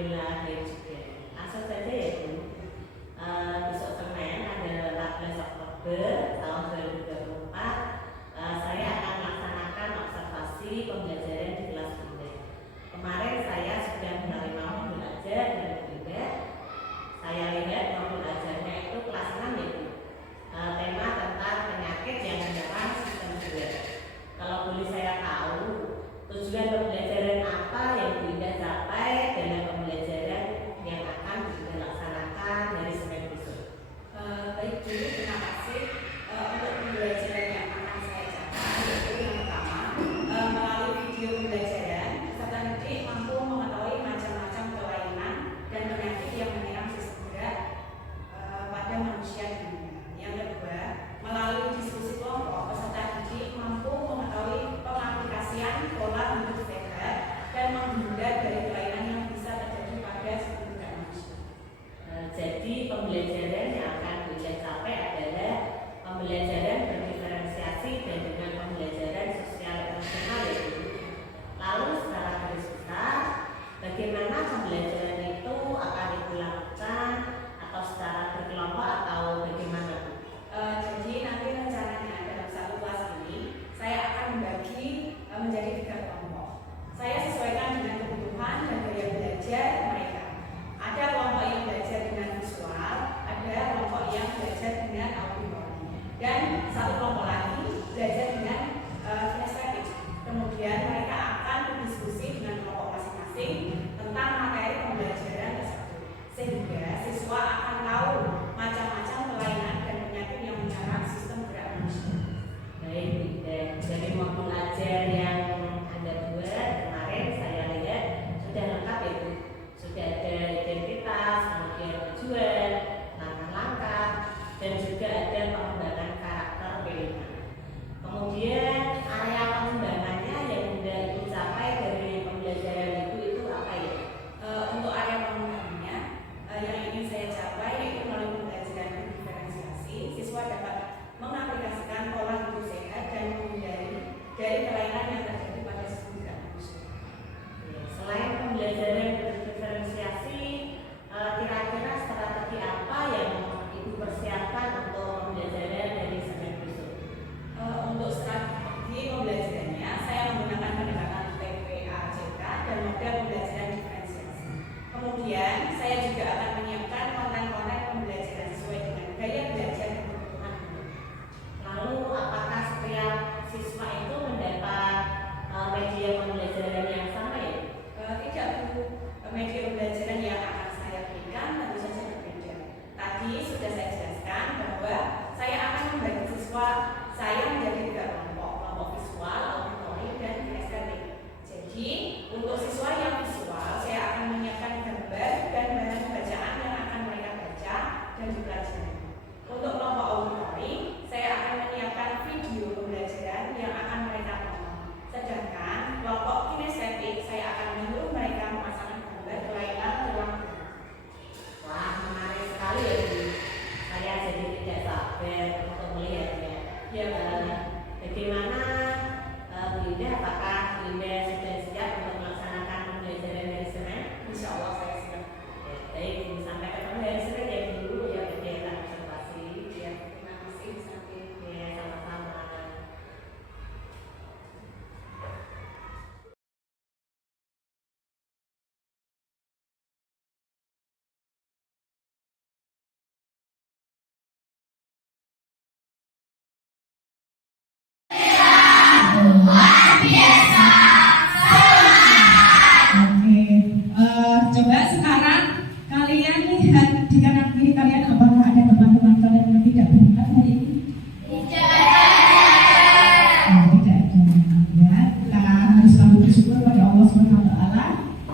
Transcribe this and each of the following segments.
Alhamdulillah baik juga. Langsung saja ya Bu. Besok Senin tanggal 14 Oktober tahun 2024 saya akan melaksanakan observasi pembelajaran di kelas bunda. Kemarin saya sudah menerima modul ajar dan juga saya lihat modul ajarnya itu kelas 6 ya Bu. Tema tentang penyakit yang menyerang sistem gerak. Kalau boleh saya tahu tujuan pembelajaran apa yang Bu Indah capai dalam pembelajaran yang akan Bunda laksanakan dari Senin besok? Baik Bu, terima kasih. Untuk pembelajaran yang akan saya capai yaitu yang pertama, melalui video pembelajaran peserta didik mampu mengetahui macam-macam kelainan dan penyakit yang menyerang sistem gerak pada manusia di dunia. Yang kedua, melalui diskusi kelompok peserta didik mampu mengetahui pengaplikasian pola hidup sehat dan menghindar dari kelainan yang bisa terjadi pada sistem gerak manusia. Jadi pembelajaran yang akan Bunda capai adalah pembelajaran berdiferensiasi dan dengan pembelajaran sosial emosional ya Bu. Lalu secara garis besar, bagaimana pembelajaran itu akan Ibu lakukan atau secara berkelompok atau bagaimana Bu? Jadi nanti rencananya dalam satu kelas ini saya akan membagi menjadi 3 kelompok. Saya sesuaikan dengan kebutuhan dan gaya belajar mereka. Ada kelompok yang belajar dengan visual, ada kelompok yang belajar dengan auditori, dan satu kelompok lagi belajar dengan kinestetik. Kemudian mereka akan berdiskusi dengan kelompok masing-masing tentang materi pembelajaran tersebut, sehingga siswa akan tahu macam-macam kelainan dan penyakit yang menyerang sistem gerak manusia. Baik Bunda, dari modul ajar yang Anda buat kemarin saya lihat sudah lengkap ya Bu. Sudah ada identitas, kemudian tujuan, langkah-langkah, dan juga ada pengembangan karakter P5. Kemudian area pengembangannya yang Bunda ingin capai dari pembelajaran itu apa ya? Untuk area pengembangannya yang ingin saya capai yaitu melalui pembelajaran diferensiasi, siswa dapat mengaplikasikan pola hidup sehat dan menghindari dari kelainan yang terjadi pada sistem gerak manusia. Selain pembelajaran berdiferensiasi, kira-kira strategi apa yang Ibu persiapkan untuk pembelajaran dari Senin besok? Untuk strategi pembelajarannya, saya menggunakan pendekatan TPAJK dan model pembelajaran diferensiasi. Kemudian, saya juga akan menyiapkan konten-konten pembelajaran sesuai dengan gaya belajar dan kebutuhan guru. Lalu apakah setiap siswa itu mendapat media pembelajaran yang sama ya? Tidak Bu, media pembelajaran yang akan saya berikan tentu saja berbeda. Tadi sudah saya jelaskan bahwa saya akan membagi siswa saya menjadi 3 kelompok, kelompok visual, auditori, dan kinestetik. Jadi untuk siswa yang visual saya akan menyiapkan gambar dan bahan bacaan yang akan mereka baca dan dipelajari. Untuk kelompok auditori saya akan menyiapkan video pembelajaran yang akan mereka tonton. Sedangkan kelompok kinestetik saya akan menyuruh mereka memasang gambar kelainan tulang gerak. Wah, menarik sekali ya Bu. Saya jadi tidak sabar untuk melihatnya. Ya, Bagaimana Bu Indah? Apakah Bu Indah sudah siap untuk melaksanakan pembelajaran dari Senin? insya Allah saya siap. Ya, baik, sampai ketemu dari Senin ya Bu ya kegiatan observasi. Ya, terima kasih Sakit. Ya, sama-sama. Coba sekarang kalian lihat di kanan kiri kalian apakah ada teman-teman kalian yang tidak berangkat hari ini? Tidak ada. Ya, kita harus selalu bersyukur pada Allah SWT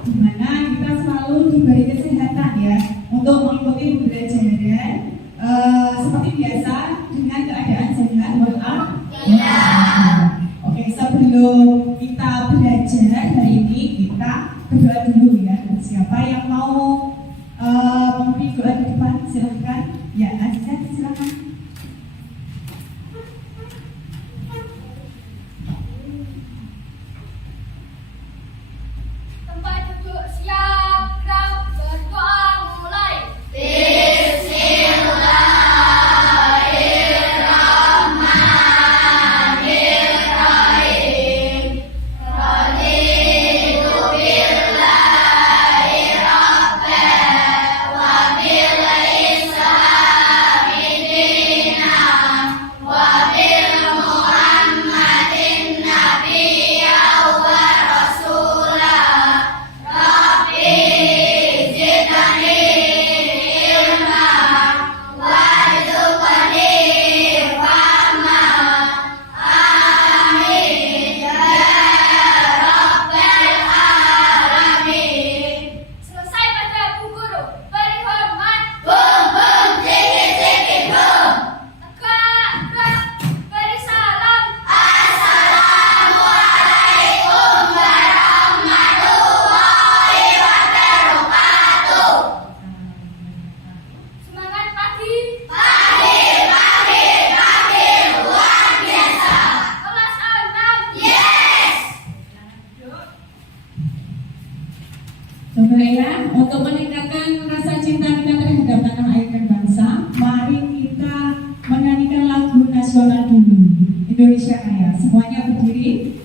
di mana kita selalu diberi kesehatan ya untuk mengikuti pembelajaran seperti biasa dengan keadaan sehat walafiat. Oke, sebelum kita belajar hari ini kita berdoa dulu ya. Siapa yang mau memberi doa di depan silahkan. Ya, Azizah silahkan. Tempat duduk siap, gerak. Coba ya, untuk meningkatkan rasa cinta kita terhadap tanah air dan bangsa, mari kita menyanyikan lagu nasional dulu, Indonesia Raya. Semuanya berdiri.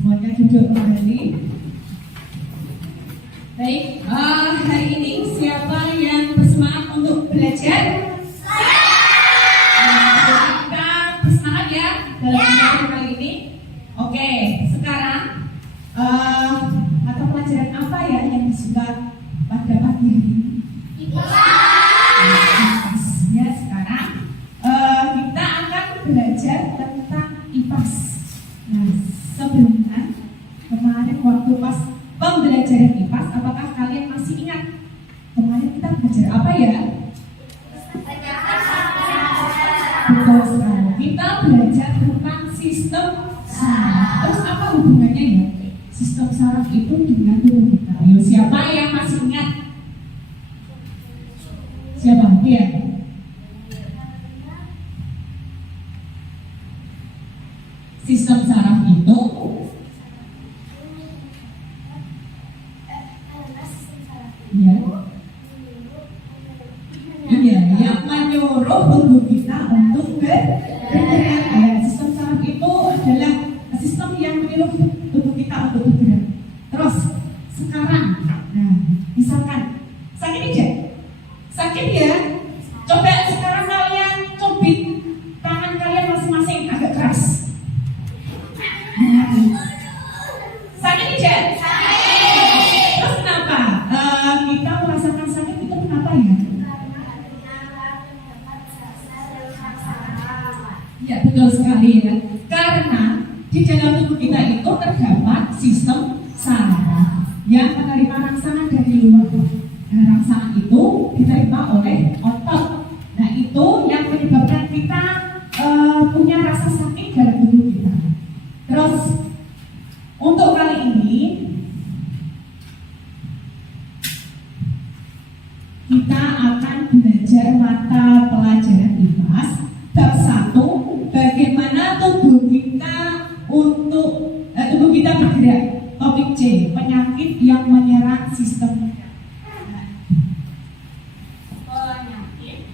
Semuanya duduk kembali. Baik, hari ini siapa yang bersemangat untuk belajar? Kita bersemangat ya dalam belajar kali ini. Oke, sekarang mata pelajaran apa ya yang disuka pada pagi ini? IPAS. Ya, sekarang kita akan belajar tentang IPAS. Nah, sebelumnya kemarin waktu pas pembelajaran IPAS, apakah kalian masih ingat kemarin kita belajar apa ya? Betul sekali. Kita belajar tentang sistem saraf. Terus apa hubungannya ya? Sistem saraf itu dengan tubuh kita. Ayo, siapa yang masih ingat? Siapa? Dia? Sistem saraf itu ya, iya, yang menyuruh tubuh kita untuk bergerak. Sistem saraf itu adalah sistem yang menyuruh tubuh kita untuk bergerak. Terus sekarang, nah, misalkan sakit tidak? Sakit ya? Coba sekarang kalian cubit tangan kalian masing-masing agak keras. Sakit tidak? Terus kenapa kita merasakan sakit itu kenapa ya? Ya, betul sekali ya. Karena di dalam tubuh kita itu terdapat sistem saraf yang menerima rangsangan dari luar. Nah, rangsangan itu diterima oleh otot. Nah, itu yang menyebabkan kita punya rasa sakit dalam tubuh kita. Terus untuk kali ini kita akan belajar mata pelajaran IPAS bab 1, bagaimana tubuh kita bergerak. Topik C, penyakit yang menyerang sistem. Penyakit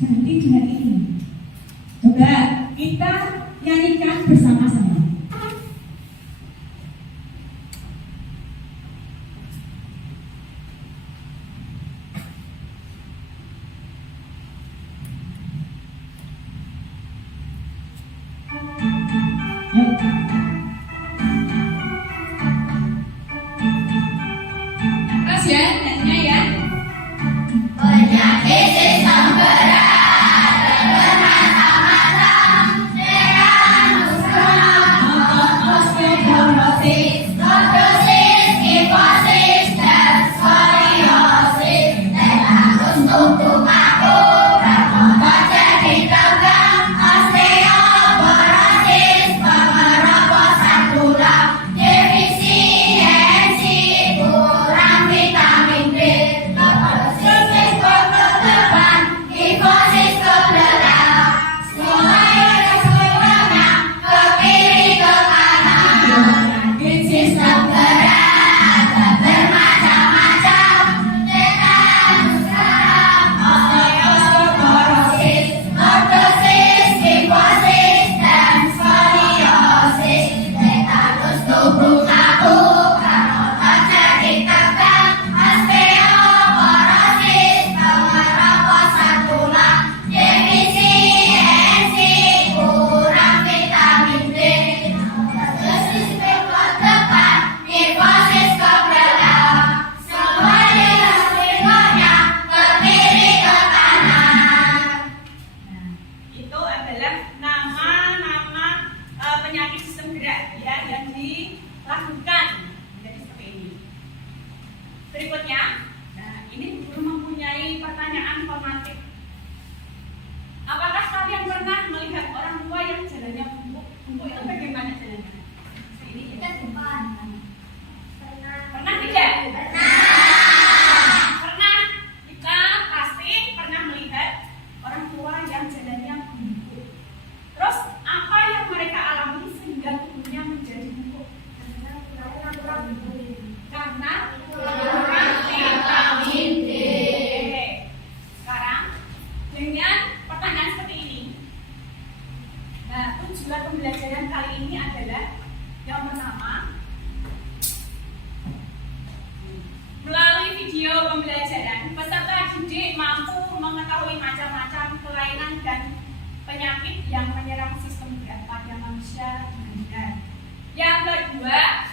ganti dengan ini. Coba kita nyanyikan bersama-sama. Terus ya, nyanyinya ya. Penyakit sistem gerak bermacam-macam, osteoporosis, lordosis, kifosis, dan skoliosis. Tetanus tubuh kaku, bermotor jadi tegang, osteoporosis, pengeroposan tulang, defisiensi kurang vitamin B, lordosis depan, kifosis ke belakang, semuanya ke kiri ke kanan. Sistem gerak bermacam-macam, tetanus gerak, osteoporosis, lordosis, kifosis, dan skoliosis. Tetanus tubuh kaku, bermotor jadi tegang, osteoporosis, pengeroposan tulang, defisiensi kurang vitamin D, lordosis ke depan, kifosis ke belakang, semuanya ke kiri ke kanan. Itu adalah nama-nama penyakit sistem gerak ya yang dilakukan menjadi seperti ini. Berikutnya, nah ini guru mempunyai pertanyaan formatif. Apakah kalian pernah melihat orang tua yang jalannya bungkuk? Bungkuk itu bagaimana jalannya? Seperti ini ya? Pernah tidak? Pernah. Kita pasti pernah melihat orang tua yang jalannya bungkuk. Terus apa yang mereka alami sehingga tubuhnya menjadi bungkuk? Karena kurang vitamin D. Sekarang dengan pertanyaan seperti ini. Nah, tujuan pembelajaran kali ini adalah yang pertama, melalui video pembelajaran, peserta didik mampu mengetahui macam-macam kelainan dan penyakit yang menyerang sistem gerak pada manusia dan yang kedua,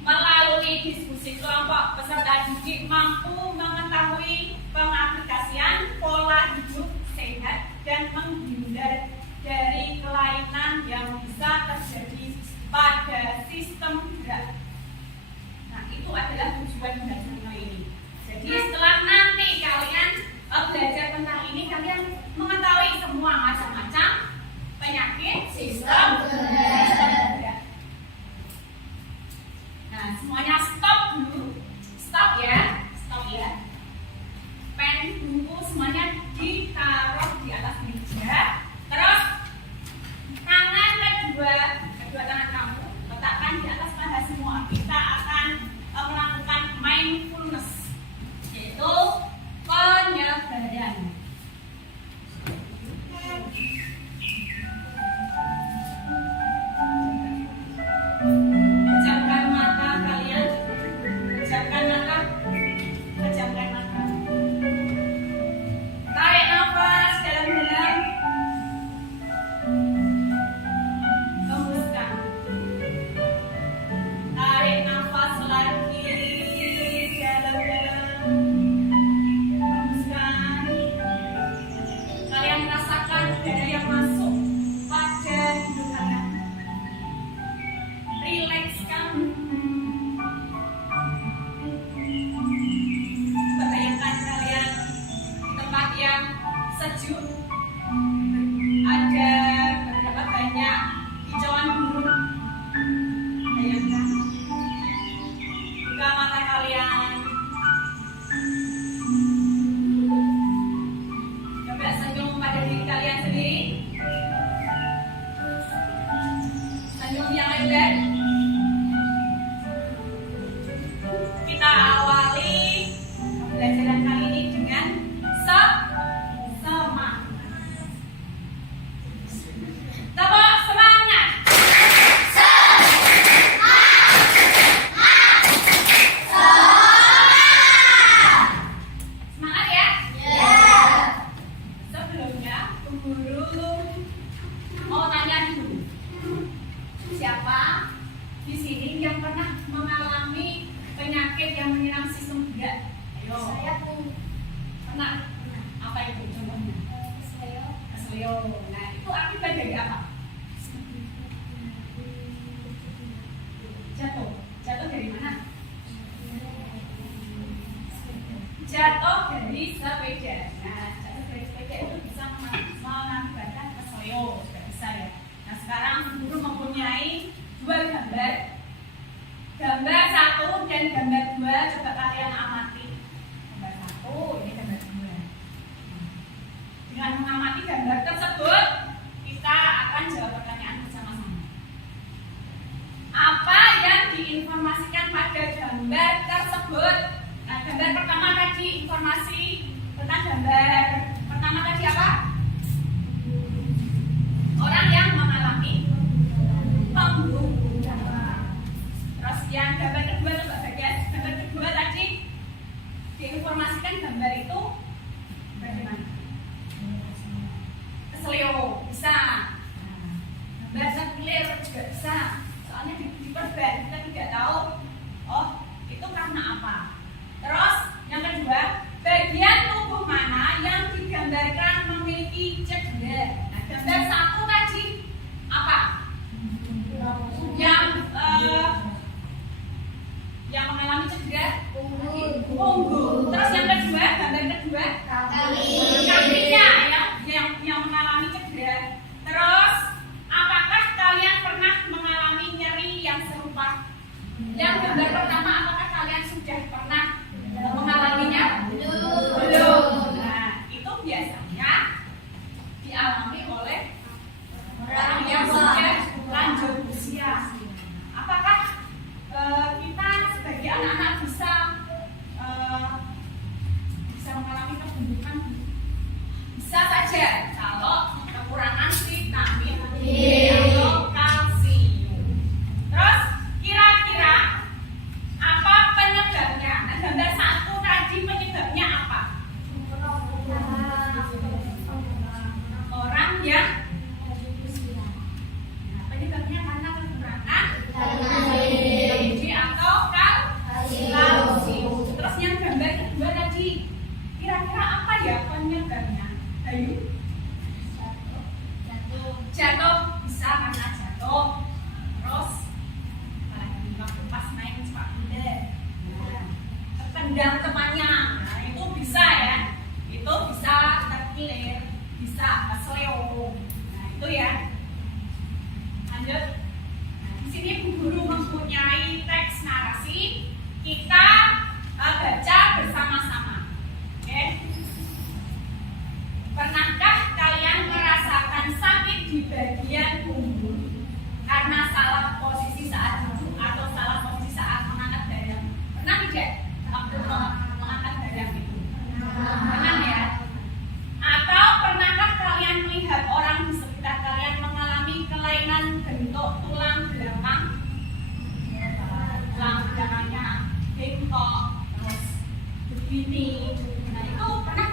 melalui diskusi kelompok, peserta didik mampu mengetahui pengaplikasian pola hidup sehat dan menghindar dari kelainan yang bisa terjadi pada sistem gerak. Nah, itu adalah tujuan belajar kali ini. Jadi setelah nanti kalian belajar tentang ini, kalian mengetahui semua macam-macam penyakit sistem gerak. Nah, semuanya stop dulu. Stop ya. Stop ya. Pen, buku semuanya ditaruh di atas meja. Terus tangan kedua tangan kamu letakkan di atas paha semua. Kita akan melakukan mindfulness, yaitu penyegaran. Bu Guru mau tanya dulu. Siapa di sini yang pernah mengalami penyakit yang menyerang sistem gula? Ayo. Saya pun Pernah? Apa itu contohnya? Keselio. Nah, itu akibat dari apa? Jatuh dari mana? Jatuh dari sepeda. Nah, jatuh dari sepeda itu bisa mengakibatkan keselio, juga bisa ya. Nah, sekarang guru mempunyai dua gambar. Gambar 1 dan gambar 2, coba kalian amati. Gambar 1, ini gambar 2. Dengan mengamati gambar tersebut, kita akan jawab pertanyaan bersama-sama. Apa yang diinformasikan pada gambar tersebut? Nah, gambar pertama tadi informasi tentang gambar pertama tadi apa? Orang yang mengalami pembungkuman. Terus yang gambar kedua coba bagian gambar kedua tadi diinformasikan gambar itu bagaimana? Keselio bisa. Gambar sekuler juga bisa. Soalnya diperban kita tidak tahu. Oh, itu karena apa? Terus yang kedua, bagian tubuh mana yang digambarkan memiliki cedera? Nah, gambar 1 tadi apa? Yang mengalami cedera punggung. Terus yang kedua, gambar kedua kakinya yang mengalami cedera. Terus apakah kalian pernah mengalami nyeri yang serupa? Yang gambar pertama, apakah kalian sudah pernah mengalaminya? Belum. Nah, itu biasanya dialami oleh orang yang sudah lanjut usia. Apakah kita sebagai anak-anak bisa mengalami kebutuhan? Bisa saja kalau kekurangan vitamin D atau kalsium. Terus kira-kira apa penyebabnya? Nah, gambar 1 tadi penyebabnya apa? Orang yang penyebabnya karena kekurangan vitamin D atau kalsium. Terus yang gambar kedua tadi, kira-kira apa ya penyebabnya? Ayo. Jatuh bisa karena jatuh. Terus apalagi waktu pas main sepak bola, tendang temannya, nah itu bisa ya. Itu bisa terkilir, bisa keselio. Nah itu ya. Lanjut. Nah, di sini Bu Guru mempunyai teks narasi. Kita baca bersama-sama. Oke. Pernahkah kalian merasakan sakit di bagian punggung karena salah posisi saat duduk atau salah posisi saat mengangkat badan? Pernah tidak? Mengangkat badan itu? Pernah ya? Atau pernahkah kalian melihat orang di sekitar kalian mengalami kelainan bentuk tulang belakang? Tulang belakangnya bengkok, terus begini. Nah itu pernah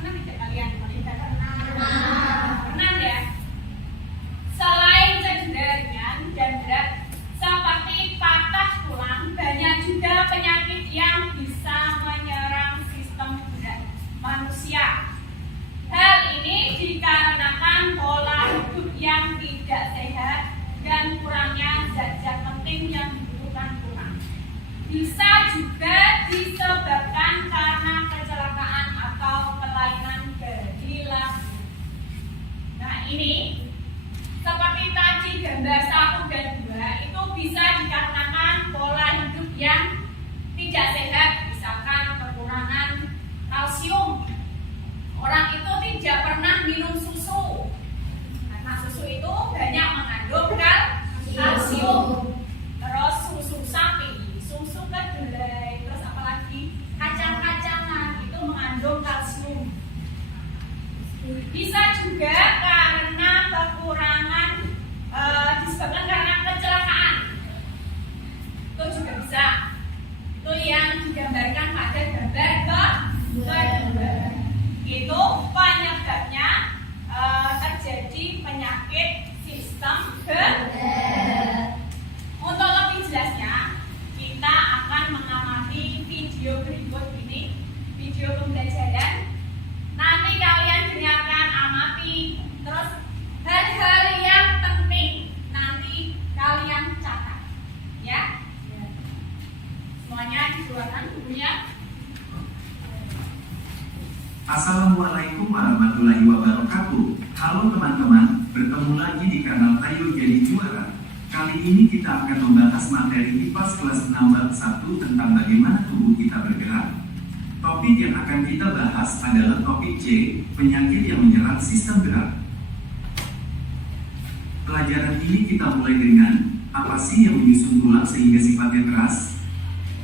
tidak kalian melihat? Pernah ya? Selain cedera ringan dan berat seperti patah tulang, banyak juga penyakit yang bisa menyerang sistem gerak manusia. Hal ini dikarenakan pola hidup yang tidak sehat dan kurangnya zat-zat penting yang dibutuhkan kurang. Bisa juga disebabkan karena kecelakaan atau kelainan kehilangan. Nah ini seperti tadi gambar 1 dan 2 itu bisa dikarenakan pola hidup yang tidak sehat, misalkan kekurangan kalsium. Orang itu tidak pernah minum susu karena susu itu banyak mengandung kalsium. Terus susu sapi, susu kedelai, terus apalagi kacang-kacangan itu mengandung kalsium. Bisa juga karena kekurangan disebabkan karena kecelakaan. Itu juga bisa. Itu yang digambarkan pada gambar kedua. Itu penyebabnya Halo teman-teman, bertemu lagi di kanal Ayo Jadi Juara. Kali ini kita akan membahas materi IPAS kelas 6 bab 1 tentang bagaimana tubuh kita bergerak. Topik yang akan kita bahas adalah topik C, penyakit yang menyerang sistem gerak. Pelajaran ini kita mulai dengan, apa sih yang menyusun tulang sehingga sifatnya keras?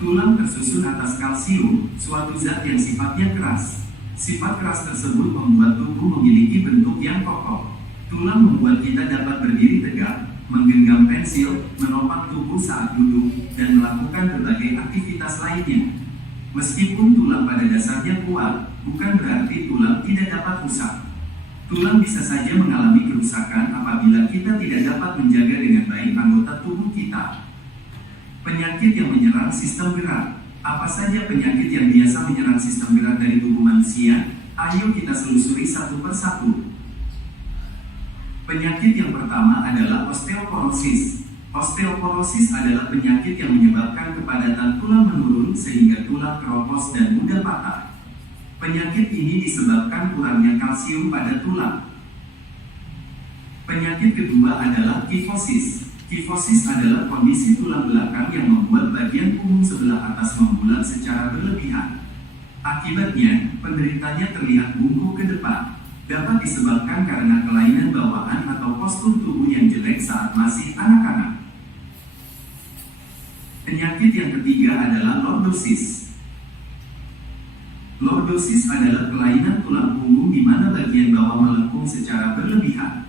Tulang tersusun atas kalsium, suatu zat yang sifatnya keras. Sifat keras tersebut membuat tubuh memiliki bentuk yang kokoh. Tulang membuat kita dapat berdiri tegak, menggenggam pensil, menopang tubuh saat duduk, dan melakukan berbagai aktivitas lainnya. Meskipun tulang pada dasarnya kuat, bukan berarti tulang tidak dapat rusak. Tulang bisa saja mengalami kerusakan apabila kita tidak dapat menjaga dengan baik anggota tubuh kita. Penyakit yang menyerang sistem gerak. Apa saja penyakit yang biasa menyerang sistem gerak dari tubuh manusia? Ayo kita selusuri satu persatu. Penyakit yang pertama adalah osteoporosis. Osteoporosis adalah penyakit yang menyebabkan kepadatan tulang menurun sehingga tulang keropos dan mudah patah. Penyakit ini disebabkan kurangnya kalsium pada tulang. Penyakit kedua adalah kifosis. Kifosis adalah kondisi tulang belakang yang membuat bagian punggung sebelah atas membulat secara berlebihan. Akibatnya, penderitanya terlihat bungkuk ke depan. Dapat disebabkan karena kelainan bawaan atau postur tubuh yang jelek saat masih anak-anak. Penyakit yang ketiga adalah lordosis. Lordosis adalah kelainan tulang punggung di mana bagian bawah melengkung secara berlebihan.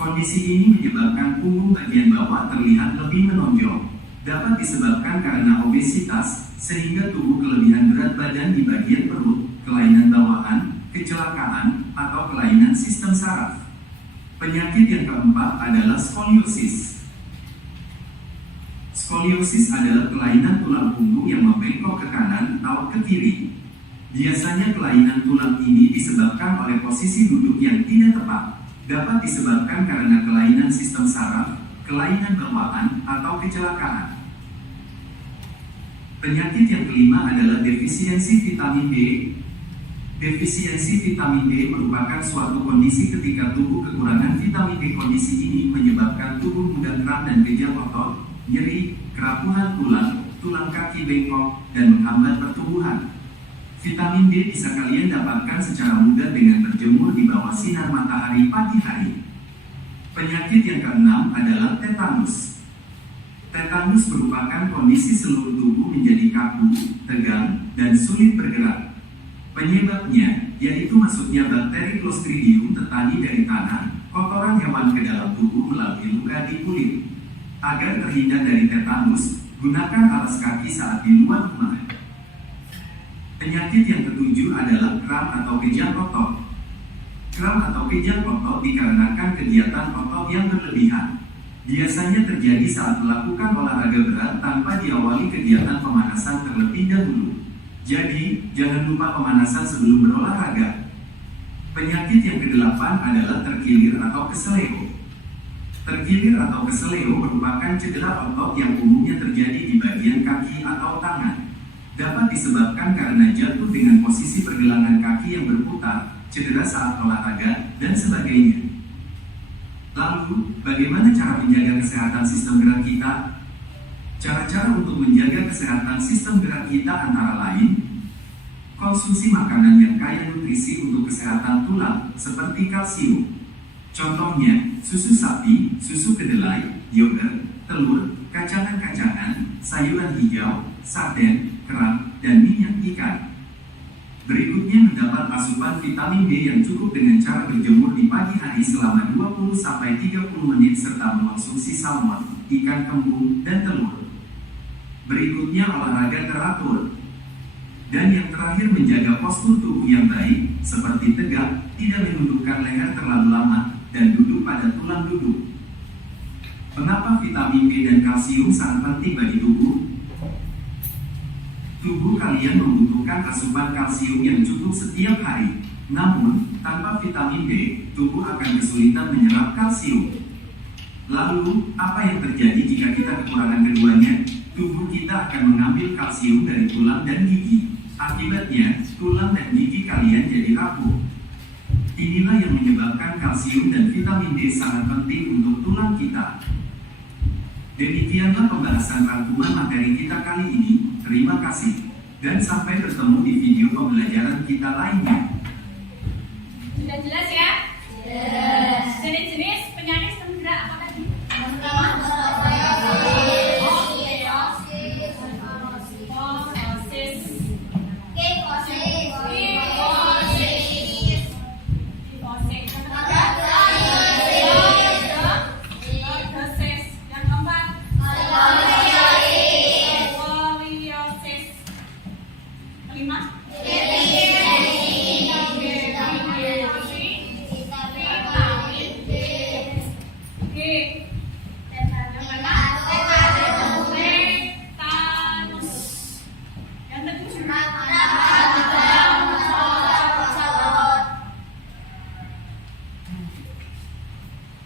Kondisi ini menyebabkan punggung bagian bawah terlihat lebih menonjol. Dapat disebabkan karena obesitas, sehingga tubuh kelebihan berat badan di bagian perut, kelainan bawaan, kecelakaan, atau kelainan sistem saraf. Penyakit yang keempat adalah skoliosis. Skoliosis adalah kelainan tulang punggung yang membengkok ke kanan atau ke kiri. Biasanya kelainan tulang ini disebabkan oleh posisi duduk yang tidak tepat. Dapat disebabkan karena kelainan sistem saraf, kelainan bawaan, atau kecelakaan. Penyakit yang kelima adalah defisiensi vitamin D. Defisiensi vitamin D merupakan suatu kondisi ketika tubuh kekurangan vitamin D. Kondisi ini menyebabkan tubuh mudah kram dan kejang otot, nyeri, kerapuhan tulang, tulang kaki bengkok, dan menghambat pertumbuhan. Vitamin D bisa kalian dapatkan secara mudah dengan berjemur di bawah sinar matahari pagi hari. Penyakit yang keenam adalah tetanus. Tetanus merupakan kondisi seluruh tubuh menjadi kaku, tegang, dan sulit bergerak. Penyebabnya yaitu masuknya bakteri Clostridium tetani dari tanah, kotoran hewan ke dalam tubuh melalui luka di kulit. Agar terhindar dari tetanus, gunakan alas kaki saat di luar rumah. Penyakit yang ketujuh adalah kram atau kejang otot. Kram atau kejang otot dikarenakan kegiatan otot yang berlebihan. Biasanya terjadi saat melakukan olahraga berat tanpa diawali kegiatan pemanasan terlebih dahulu. Jadi, jangan lupa pemanasan sebelum berolahraga. Penyakit yang kedelapan adalah terkilir atau keseleo. Terkilir atau keseleo merupakan cedera otot yang umumnya terjadi di bagian kaki atau tangan. Dapat disebabkan karena jatuh dengan posisi pergelangan kaki yang berputar, cedera saat olahraga, dan sebagainya. Lalu, bagaimana cara menjaga kesehatan sistem gerak kita? Cara-cara untuk menjaga kesehatan sistem gerak kita antara lain, konsumsi makanan yang kaya nutrisi untuk kesehatan tulang, seperti kalsium. Contohnya, susu sapi, susu kedelai, yogurt, telur, kacangan-kacangan, sayuran hijau, sarden, kerang, dan minyak ikan. Berikutnya mendapat asupan vitamin D yang cukup dengan cara berjemur di pagi hari selama 20-30 menit serta mengonsumsi salmon, ikan kembung, dan telur. Berikutnya olahraga teratur. Dan yang terakhir menjaga postur tubuh yang baik, seperti tegak, tidak menundukkan leher terlalu lama, dan duduk pada tulang duduk. Mengapa vitamin D dan kalsium sangat penting bagi tubuh? Tubuh kalian membutuhkan asupan kalsium yang cukup setiap hari. Namun, tanpa vitamin D, tubuh akan kesulitan menyerap kalsium. Lalu, apa yang terjadi jika kita kekurangan keduanya? Tubuh kita akan mengambil kalsium dari tulang dan gigi. Akibatnya, tulang dan gigi kalian jadi rapuh. Inilah yang menyebabkan kalsium dan vitamin D sangat penting untuk tulang kita. Demikianlah pembahasan rangkuman materi kita kali ini. Terima kasih, dan sampai bertemu di video pembelajaran kita lainnya. Sudah jelas ya? Yes. Jenis-jenis penyakit penggerak apa tadi?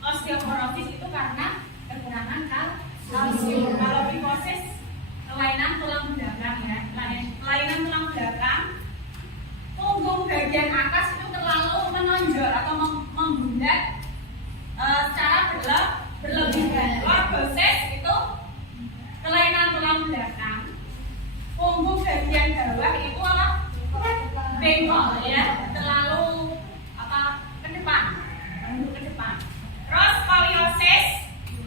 Osteoporosis itu karena kekurangan kalsium. Kalau kifosis kelainan tulang belakang ya, kelainan tulang belakang. Punggung bagian atas itu terlalu menonjol atau membundar secara berlebihan. Lordosis itu kelainan tulang belakang. Punggung bagian bawah itu apa? Bengkok ya, terlalu ke depan, menunduk ke depan. Terus skoliosis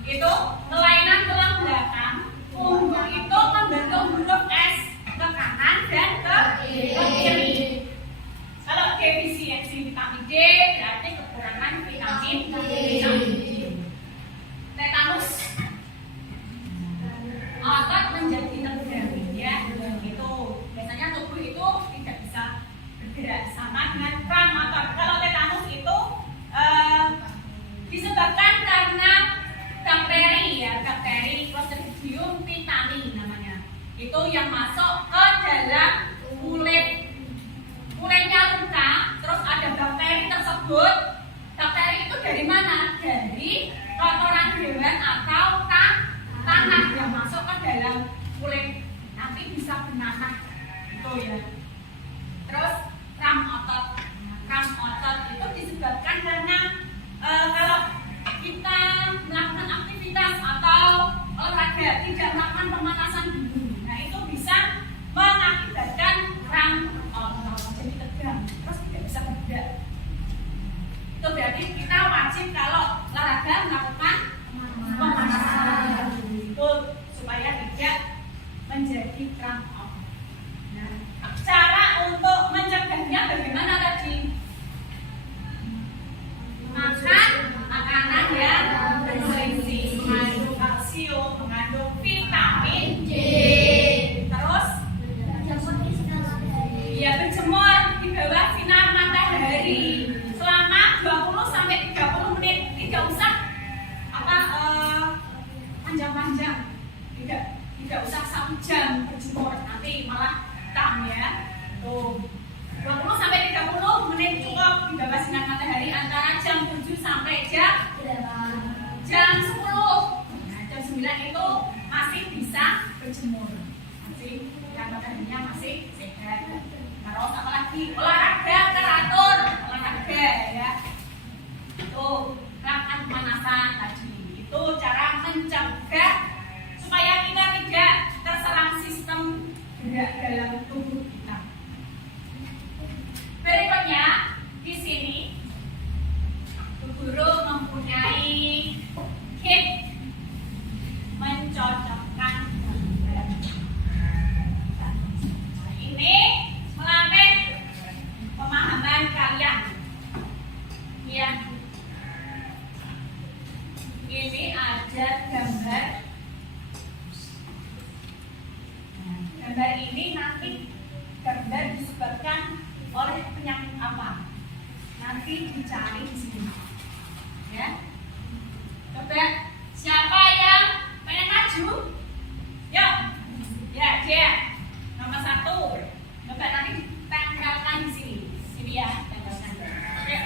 itu kelainan tulang belakang. Punggung itu membentuk huruf S ke kanan dan ke kiri. Kalau defisiensi vitamin D berarti kekurangan vitamin D. Tetanus, otot menjadi tegang ya. Itu biasanya tubuh itu tidak bisa bergerak, sama dengan kram otot. Kalau tetanus itu disebabkan karena bakteri ya, bakteri Clostridium tetani namanya. Itu yang masuk ke dalam kulitnya luka, terus ada bakteri tersebut. Bakteri itu dari mana? Dari kotoran hewan atau tanah yang masuk ke dalam kulit, nanti bisa bernanah itu ya. Terus kram otot itu disebabkan karena kalau kita melakukan aktivitas atau olahraga tidak melakukan pemanasan dulu, nah itu bisa mengakibatkan kram otot jadi tegang, terus tidak bisa bergerak. Itu berarti kita wajib kalau olahraga melakukan pemanasan itu supaya tidak menjadi kram otot. Nah, cara untuk mencegahnya bagaimana tadi? Makan makanan yang bergizi, mengandung kalsium, mengandung vitamin D. Terus ya berjemur di bawah sinar matahari selama 20 sampai 30 menit. Tidak usah panjang-panjang. Tidak usah 1 jam berjemur, nanti malah hitam ya. Tuh. 20 sampai 30 menit cukup di bawah sinar matahari antara jam 7 sampai jam 10. Nah, jam 9 itu masih bisa berjemur. Masih sinar mataharinya masih sehat. Terus apalagi olahraga teratur, olahraga ya. Itu lakukan pemanasan tadi. Itu cara mencegah supaya kita tidak terserang sistem gerak dalam tubuh kita. Berikutnya di sini guru mempunyai kit mencocokkan gambar. Ini melatih pemahaman kalian. Ya. Ini ada gambar. Gambar ini nanti gambar disebabkan oleh penyakit apa? Nanti dicari di sini. Ya. Coba siapa yang pengen maju? Yuk. Ya, dia. Nomor 1. Coba nanti tempelkan di sini. Sini ya, tempelkan. Ya.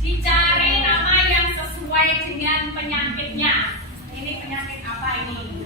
Dicari nama yang sesuai dengan penyakitnya. Ini penyakit apa ini?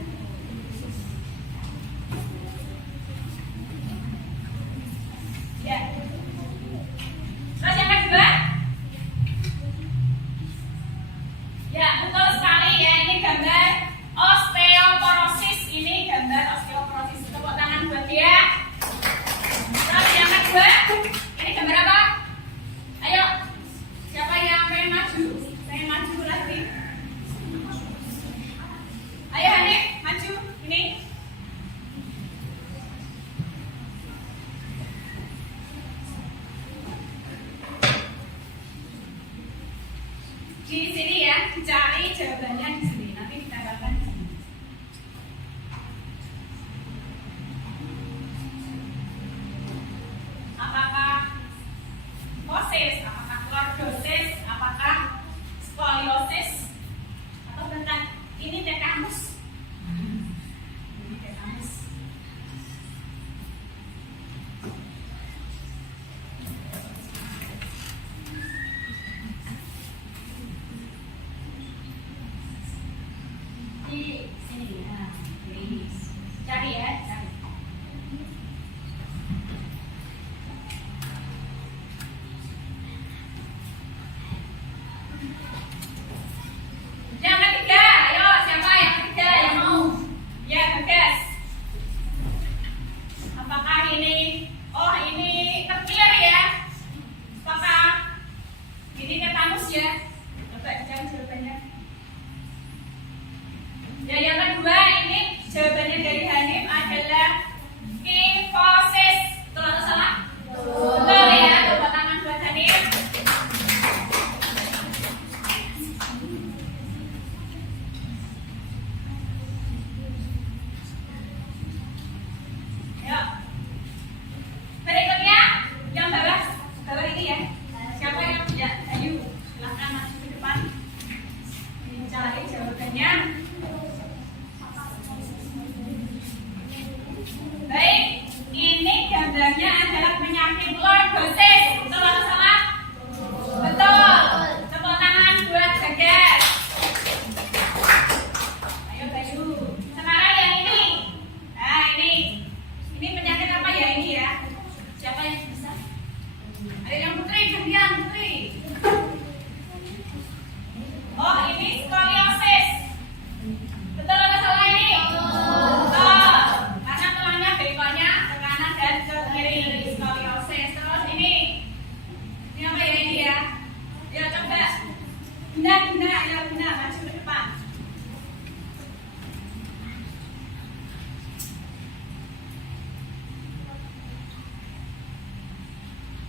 dicari jawabannya di sini. Nanti ditambahkan di sini. Apakah kosis, apakah lordosis, apakah skoliosis, atau bahkan ini tetanus? Ini tetanus. Di sini ya, cari ya, cari. Yang ketiga, ayo siapa yang ketiga yang mau? Ya, Bagas. Apakah ini? Oh, ini terclear ya? Apakah ini tetanus ya? Coba dicari jawabannya. Ya, yang kedua ini jawabannya dari Hanif adalah kifosis. Betul atau salah? Betul ya. Tepuk tangan buat Hanif. Yuk. Berikutnya yang bawah ini ya. Siapa yang ya? Ayo, silahkan maju ke depan. Ini cari jawabannya. Baik, ini gambarnya adalah penyakit lordosis. Betul atau salah? Betul. Tepuk tangan buat Bagas. Ayo Bayu. Sekarang yang ini. Nah ini penyakit apa ya ini ya? Siapa yang bisa? Ayo yang Putri, gantian Putri. Oh ini skoliosis. Betul atau salah ini? Betul. Karena tulangnya bengkoknya ke kanan dan ke kiri. Skoliosis. Terus ini apa ya ini ya? Ya coba. Bunda, ayo Bunda maju ke depan.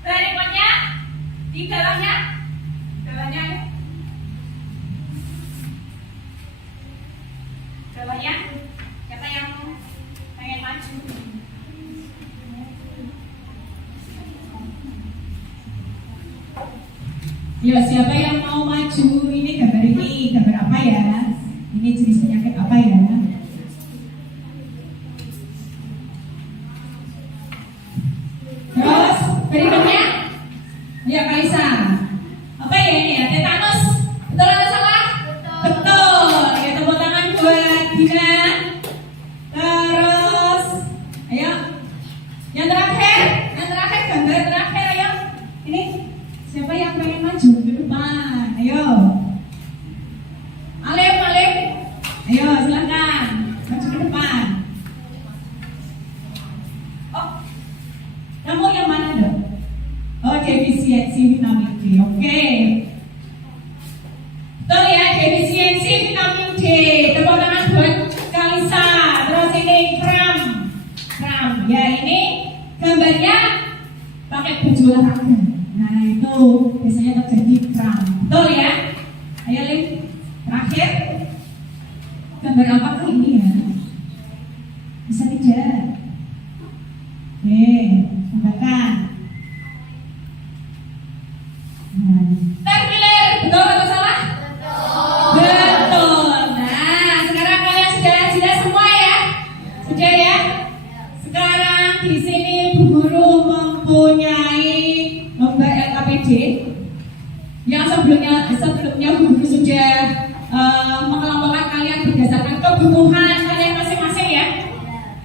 Berikutnya di bawahnya siapa yang pengen maju? Ya, siapa yang mau maju? Ini gambar apa ya? Ini jenis penyakit apa ya? Terus berikutnya, ya Kaisa. Apa ya ini ya? Tetanus. Betul atau salah? Betul. Ya tepuk tangan buat Dina. Terus, ayo. Yang terakhir gambar terakhir ayo. Ini siapa yang pengen maju ke depan? Ayo. Alif. Ayo silakan maju ke depan. Oh, kamu yang mana dong? Oh, defisiensi vitamin D. Oke. Betul ya, defisiensi vitamin D. Tepuk tangan buat Kalisa. Terus ini kram. Ya ini gambarnya pakai baju olahraga. Nah itu biasanya terjadi kram. Betul ya? Ayo Lim. Terakhir. Gambar apakah ini ya? Bisa tidak? Oke, tambahkan. Terclear, betul atau salah? Betul. Nah, sekarang kalian sudah semua ya? Sudah ya? Sekarang di sini Bu Guru mempunyai lembar LKPD yang sebelumnya Bu Guru sudah mengelompokkan kalian berdasarkan kebutuhan kalian masing-masing ya.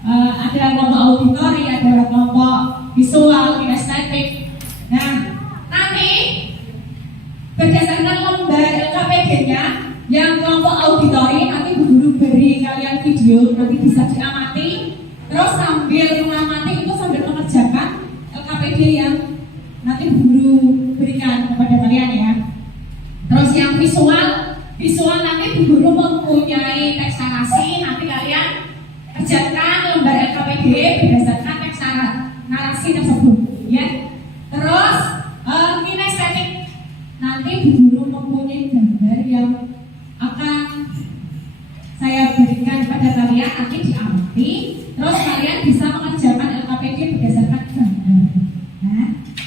Ada kelompok auditori, ada kelompok visual, kinestetik. Nah, nanti berdasarkan lembar LKPD-nya yang kelompok auditori nanti Bu Guru beri kalian video, nanti bisa diamati. Terus sambil mengamati itu sambil mengerjakan LKPD yang nanti Bu Guru berikan kepada kalian ya. Terus yang visual nanti Bu Guru mempunyai teks narasi, nanti kalian kerjakan lembar LKPD berdasarkan teks narasi tersebut ya. Terus kinestetik nanti Bu Guru mempunyai gambar yang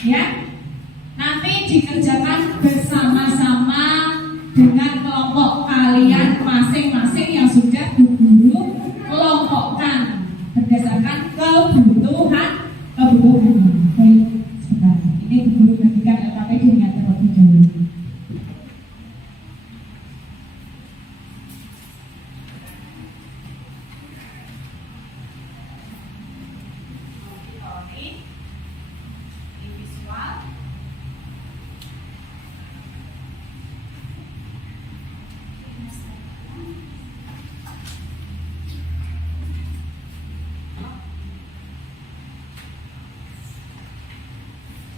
ya. Nanti dikerjakan bersama-sama dengan kelompok kalian masing-masing yang sudah Bu Guru kelompokkan berdasarkan kebutuhan. Baik, sebentar. Ini Bu Guru bagikan LKPD-nya terlebih dahulu.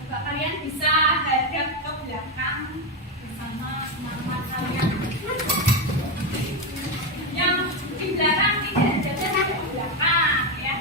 Coba kalian bisa hadap ke belakang bersama teman-teman kalian. Yang di belakang tidak jadi hadap ke belakang ya.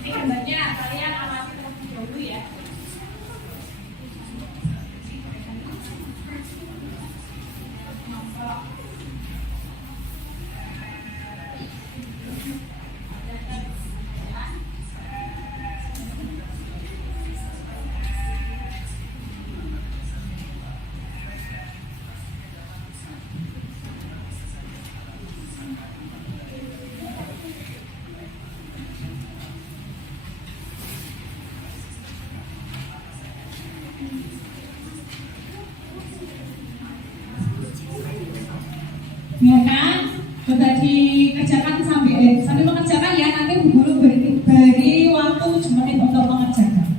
Ini gambarnya kalian amati terlebih dahulu ya. Ya kan? Sudah dikerjakan sambil mengerjakan ya, nanti Bu Guru beri waktu 7 menit untuk mengerjakan.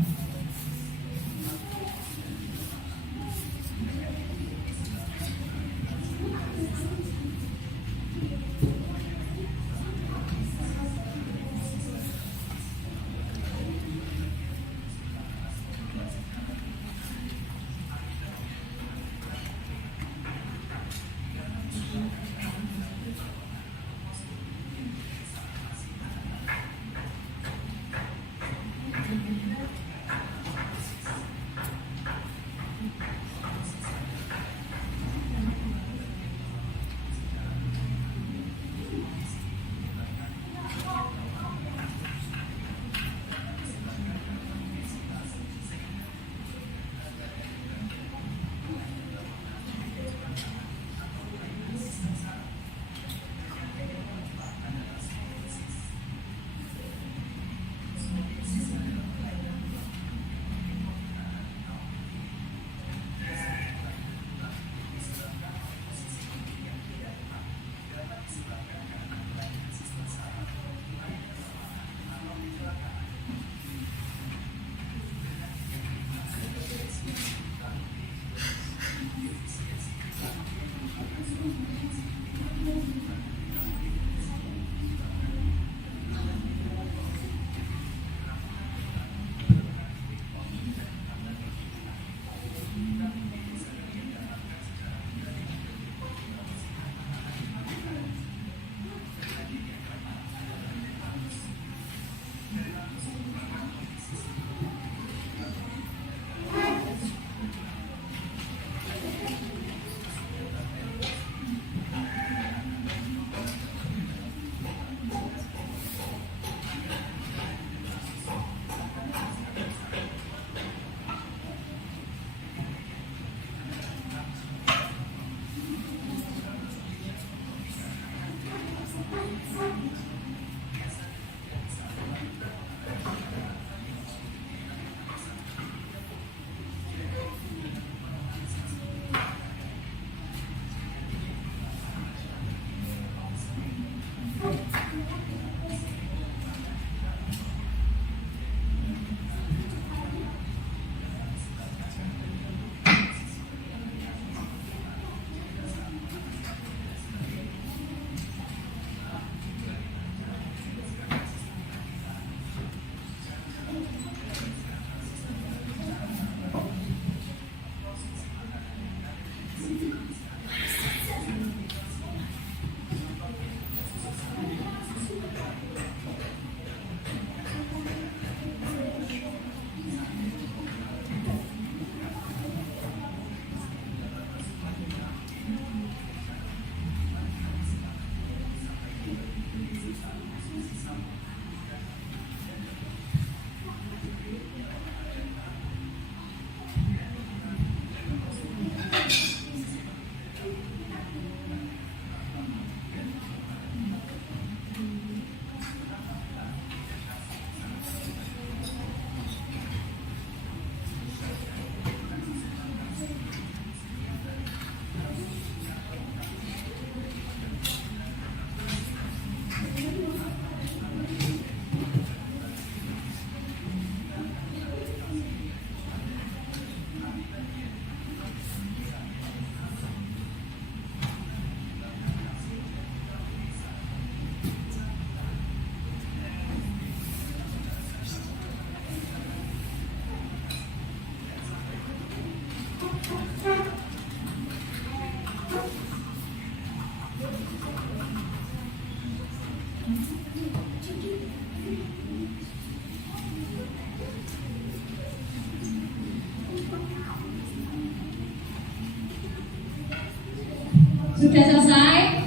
Sudah selesai?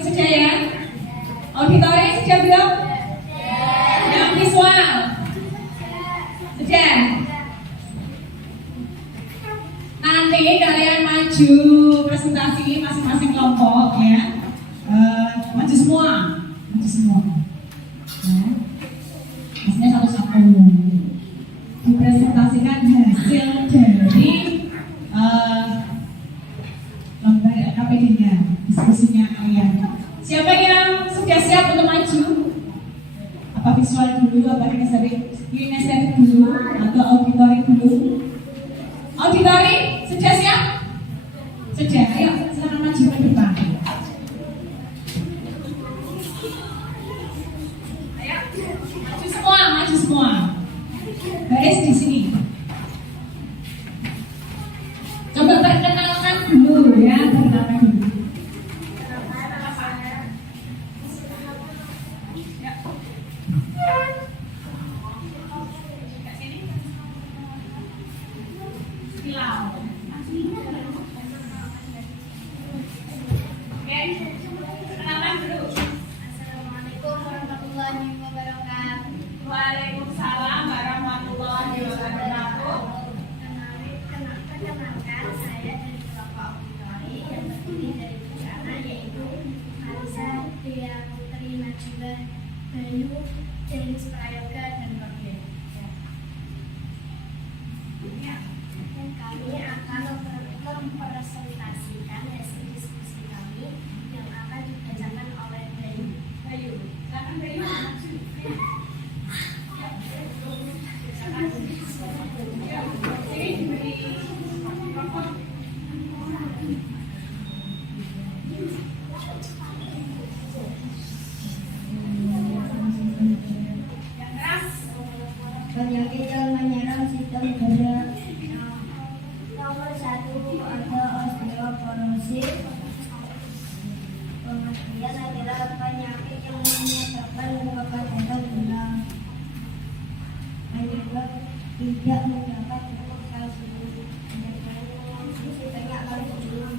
Sudah ya? Auditori sudah belum? Yang visual? Sudah? Nanti kalian maju presentasi masing-masing kelompok ya. Maju semua. Nah, maksudnya satu-satu. Dipresentasikan hasil dari lomba KPD-nya, diskusinya kalian. Siapa yang sudah siap untuk maju? Apa visual dulu, apa kinestetik dulu, atau auditori dulu? Auditori, sudah siap? Sudah, ayo silakan maju ke depan. Ayo, maju semua. Baris di sini. Coba perkenalkan dulu ya, perkenalkan dulu. Assalamualaikum warahmatullahi wabarakatuh. Waalaikumsalam warahmatullahi wabarakatuh. Perkenalkan, saya dari kelompok auditori yang terdiri dari bencana, yaitu Marisa, Dea Putri, Najwa, Bayu, James Prayoga, dan Robin. Dan kami akan mempresentasikan hasil diskusi kami yang akan dibacakan oleh Bayu. Silakan Bayu. Penyakit yang menyerang sistem dada. Nomor 1 ada osteoporosis. Kemudian adalah penyakit yang menyebabkan kepadatan tulang. Penyebab tidak mendapat pupuk kalsium. Menyebabkan mengonsumsi banyak kali sebelum.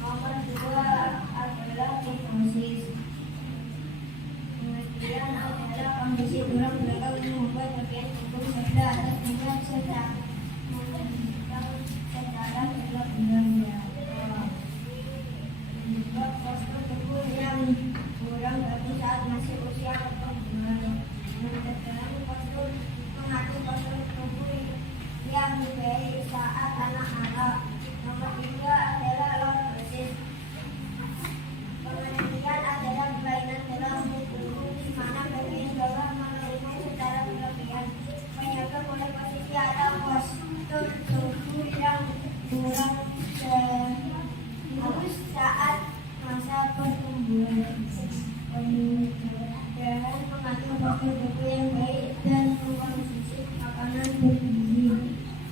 Nomor 2 adalah fibrosis. Kemudian adalah kondisi tulang belakang yang membuat bagian punggung sebelah atas tidak sedang membentang secara berlebihan. Juga postur tubuh yang kurang bagus saat masih usia perkembangan. Mencegah postur mengatur postur tubuh yang baik saat anak-anak. Nomor 3 adalah lordosis. Kemudian adalah kelainan dalam tubuh di mana bagian bawah melengkung secara berlebihan. Penyebab oleh posisi atau postur tubuh yang kurang bagus saat masa pertumbuhan. Kemudian mengatur postur tubuh yang baik dan mengkonsumsi makanan bergizi.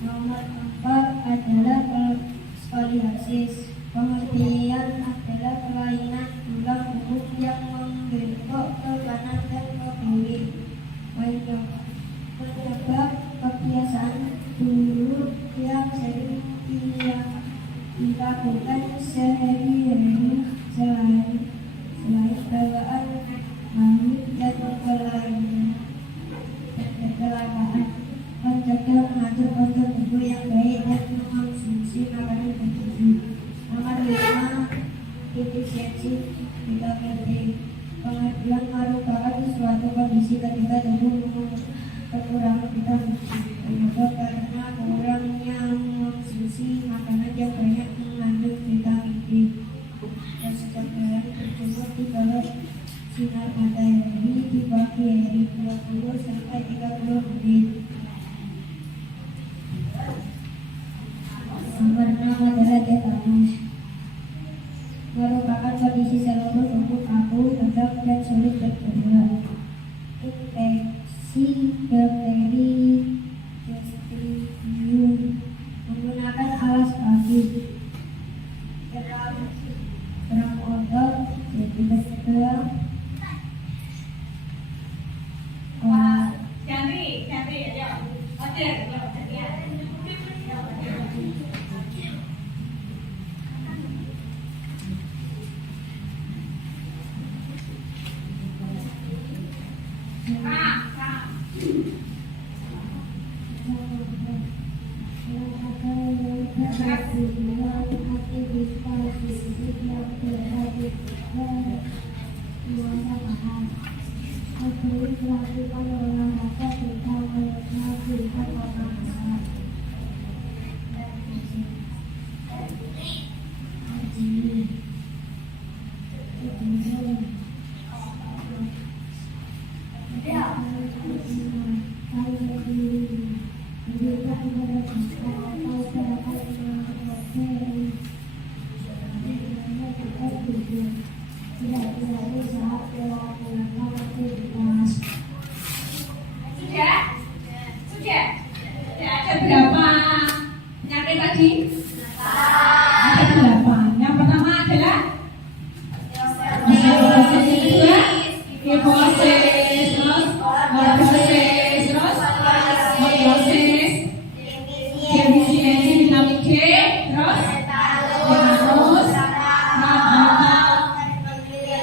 Nomor 4 adalah skoliosis. Kemudian adalah kelainan tulang punggung yang membengkok ke kanan dan ke kiri. Penyebab kebiasaan buruk yang sering dilakukan sehari-hari selain bawaan hamil dan kecelakaan. Mencegah mengatur postur tubuh yang baik dan mengonsumsi makanan bergizi. Nomor 5 defisiensi vitamin D. Pengertian merupakan suatu kondisi ketika tubuh kekurangan vitamin D. Penyebab karena kurangnya mengonsumsi makanan yang banyak mengandung vitamin D. Pencegahan tersebut di bawah sinar matahari di pagi hari 20 sampai 30 menit. Nomor 6 adalah tetanus. Merupakan kondisi seluruh tubuh kaku, tegak, dan sulit bergerak. Infeksi bakteri Clostridium menggunakan alas kaki. Demam otot memajukan olahraga kita memajukan pemahaman. Sudah ada berapa penyakit tadi? Ada 8. Yang pertama adalah osteoporosis, yang kedua kifosis, terus lordosis, terus skoliosis, defisiensi vitamin D, terus tetanus,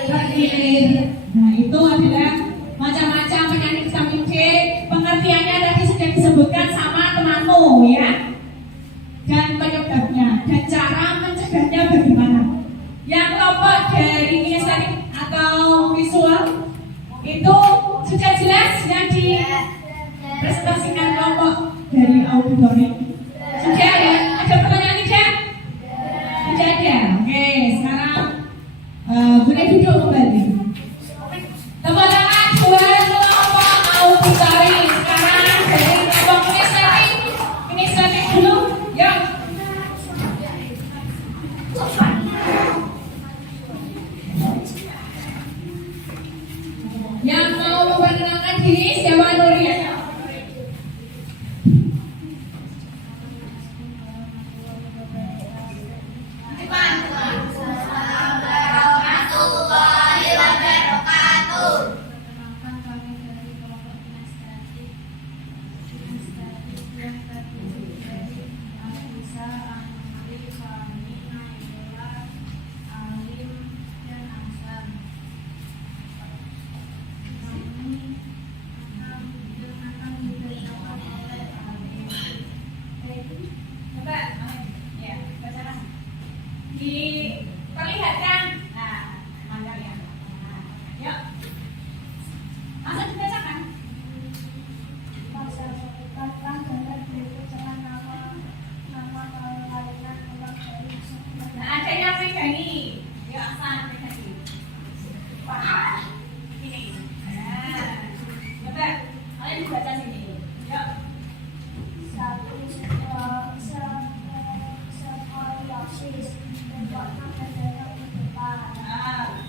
terkilir. Nah, itu adalah macam-macam penyakit vitamin D. Pengertiannya tadi sudah disebutkan sama temanmu ya, dan penyebabnya dan cara mencegahnya bagaimana. Yang kelompok dari kinestetik atau visual itu sudah jelas yang dipresentasikan kelompok dari auditorium. Sudah ya? Ada pertanyaan tidak? Tidak ada. Oke, sekarang boleh duduk kembali. Tepuk tangan buat kelompok auditorium. Sekarang dari kelompok kinestetik dulu. Yuk. Yang mau memperkenalkan diri siapa Nuria? Perkenalkan kami dari kelompok kinestetik. Kinestetik yang terdiri dari Alisa, Anuri, Fahmi, Naila, Alim, dan Hasan. Kami akan dibacakan oleh Alim. Coba, ya, bacakan. Diperlihatkan. Nah, mantap ya. Nah, yuk. Langsung dibacakan. Masyarakat dan berikut dengan nama kelainan ulang dari Nah, ada yang pegangi. Yuk, Hasan pegangi. Wah, ini. Nah, coba, kalian dibaca sini. Yuk. satu skoliosis menyebabkan pada depan. Nah,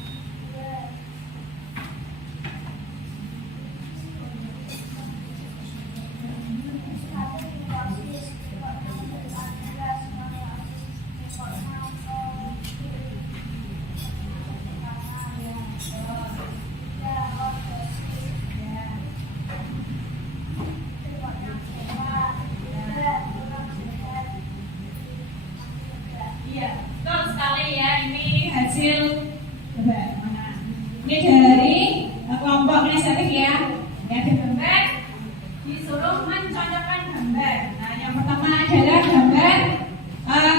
iya, betul sekali ya. Ini hasil coba mana? Ini dari kelompok kinestetik ya. Ya, ada gambar. Disuruh mencocokkan gambar. Nah, yang pertama adalah gambar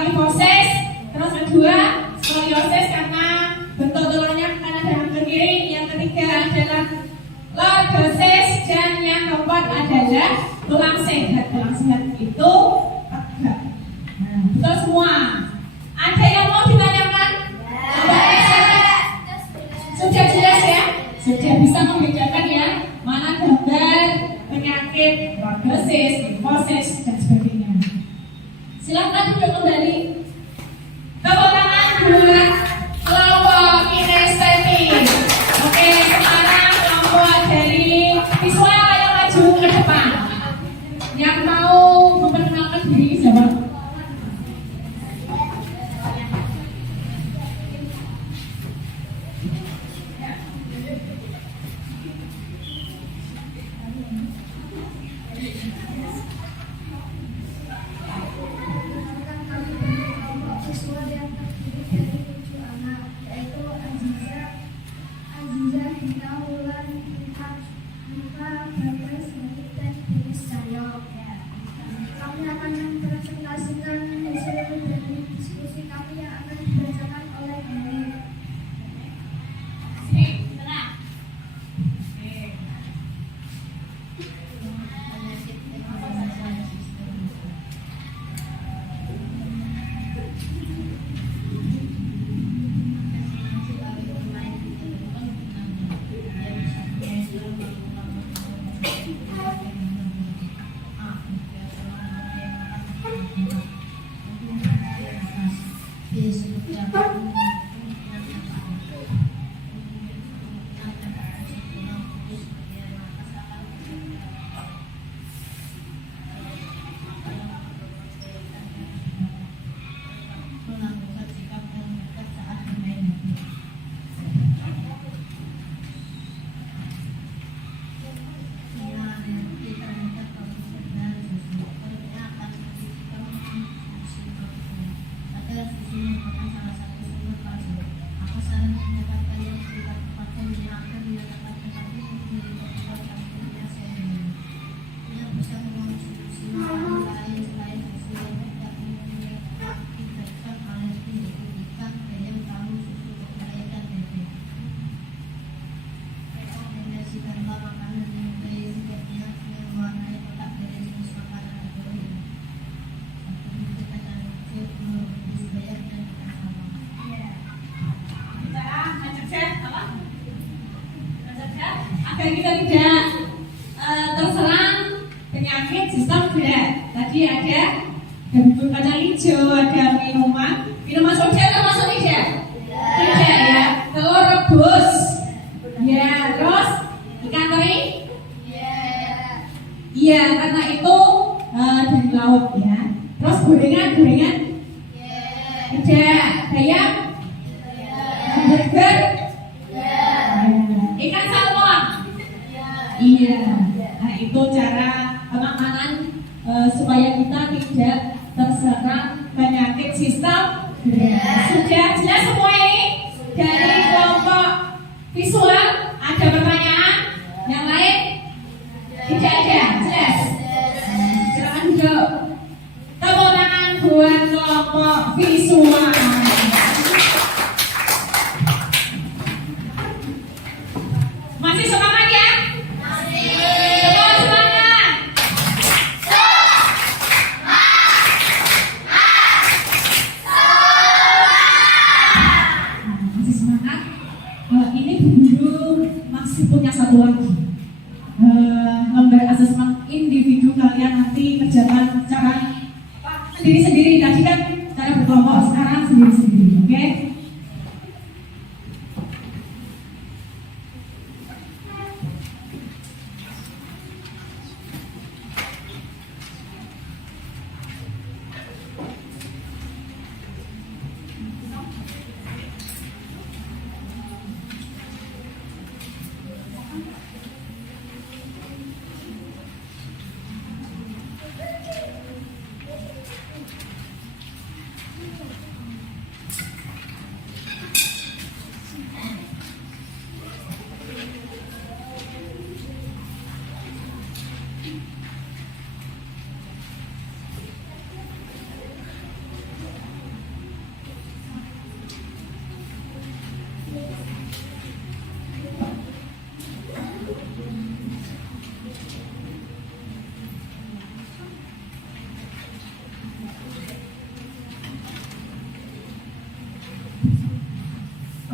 kifosis, terus kedua skoliosis karena bentuk tulangnya ke kanan dan ke kiri. Yang ketiga adalah lordosis dan yang keempat adalah tulang sehat. Tulang sehat itu tegak. Nah, betul semua. Ada yang mau ditanyakan? Sudah jelas ya? Sudah bisa membedakan ya mana gambar penyakit lordosis, kifosis dan sebagainya. Silakan duduk kembali. Tepuk tangan buat kelompok kinestetik. Oke, sekarang kelompok dari visual yang maju ke depan. Yang mau memperkenalkan diri siapa? mendapatkan yang tidak pakai yang akan mendapatkan hati menjadi membuat akhirnya saya ia bisa mengonsumsi makanan lain selain susu tapi menyebabkan alergi ikan, ayam, tahu, susu kedelai dan bebek. Rekomendasi tanpa makanan yang baik sebaiknya mewarnai kotak dari jenis makanan atau ini. Agar kita tidak terserang penyakit sistem gerak. Tadi ada gandum kacang hijau, ada minuman soda termasuk tidak? Tidak ya. Telur rebus, ya. Terus ikan teri? Iya, karena itu dari laut ya. Terus gorengan? Tidak. Ayam? Burger? Ikan salmon? Iya. Nah itu cara makanan supaya kita tidak terserang penyakit sistem. Sudah jelas semua ini? Dari kelompok visual ada pertanyaan? Yang lain? Tidak ada. Jelas. Silakan duduk. Tepuk tangan buat kelompok visual. Masih semangat ya? Masih. Semangat. Masih semangat. Ini guru masih punya satu lagi. Lembar asesmen individu kalian nanti kerjakan cara sendiri-sendiri. Tadi kan cara berkelompok, sekarang sendiri-sendiri, oke?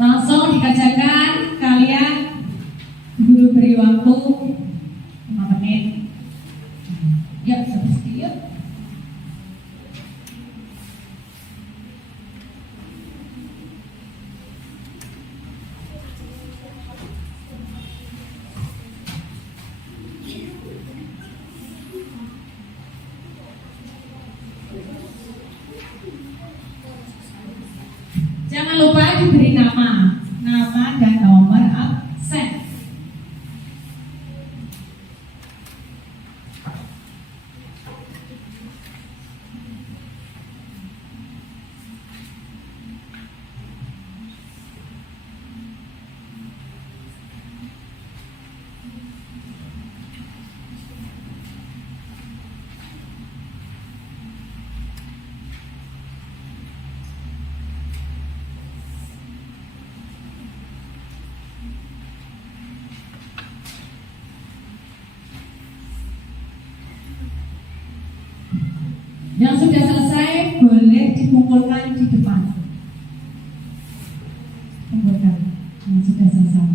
Langsung dikerjakan, kalian guru beri waktu 5 menit. Ya, seperti yuk. Jangan lupa diberi nama dan nomor absen. Yang sudah selesai boleh dikumpulkan di depan. Kumpulkan yang sudah selesai.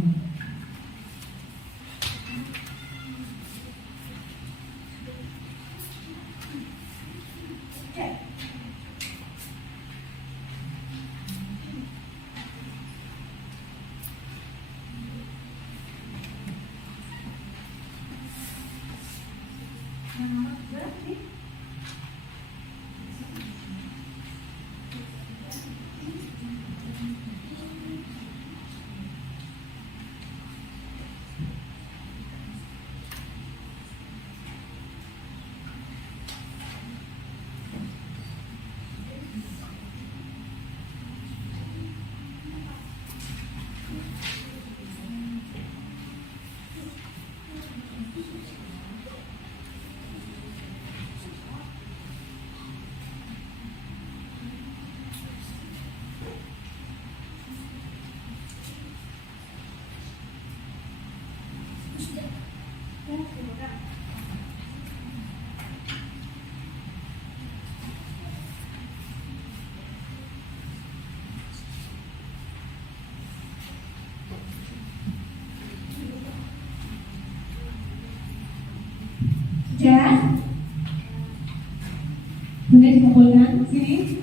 Sudah? Boleh dikumpulkan sini.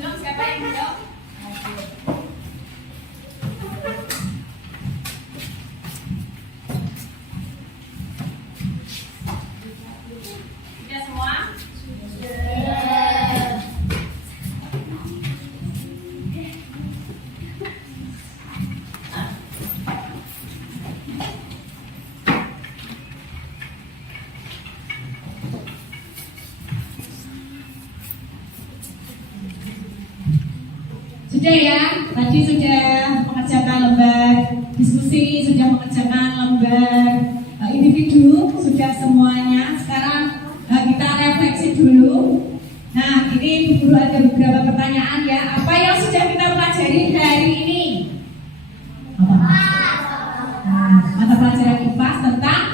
Belum, siapa yang belum? Sudah semua? Sudah ya, tadi sudah mengerjakan lembar diskusi, sudah mengerjakan lembar individu, sudah semuanya. Sekarang kita refleksi dulu. Nah, ini Bu Guru ada beberapa pertanyaan ya. Apa yang sudah kita pelajari hari ini? Apa? Mata pelajaran IPA tentang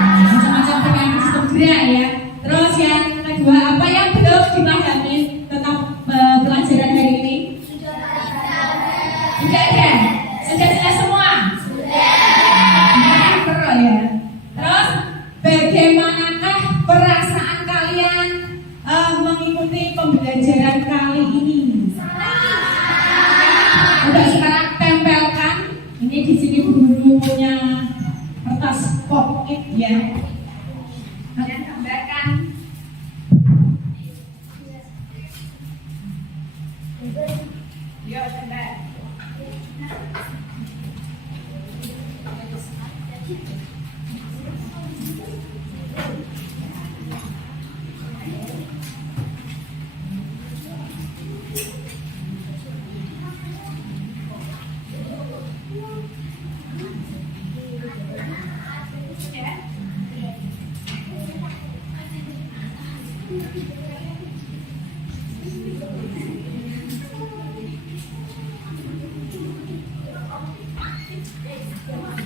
macam-macam pertanyaan sistem gerak ya. Terus yang kedua, apa yang belum dipahami tentang pelajaran hari ini? Sudah ada? Sudah jelas semua? Sudah. Perlu ya. Terus bagaimanakah perasaan kalian mengikuti pembelajaran kali ini? Udah sekarang tempelkan. Ini di sini Guru punya kertas pop-it ya. Kalian gambarkan. Yuk, sebentar.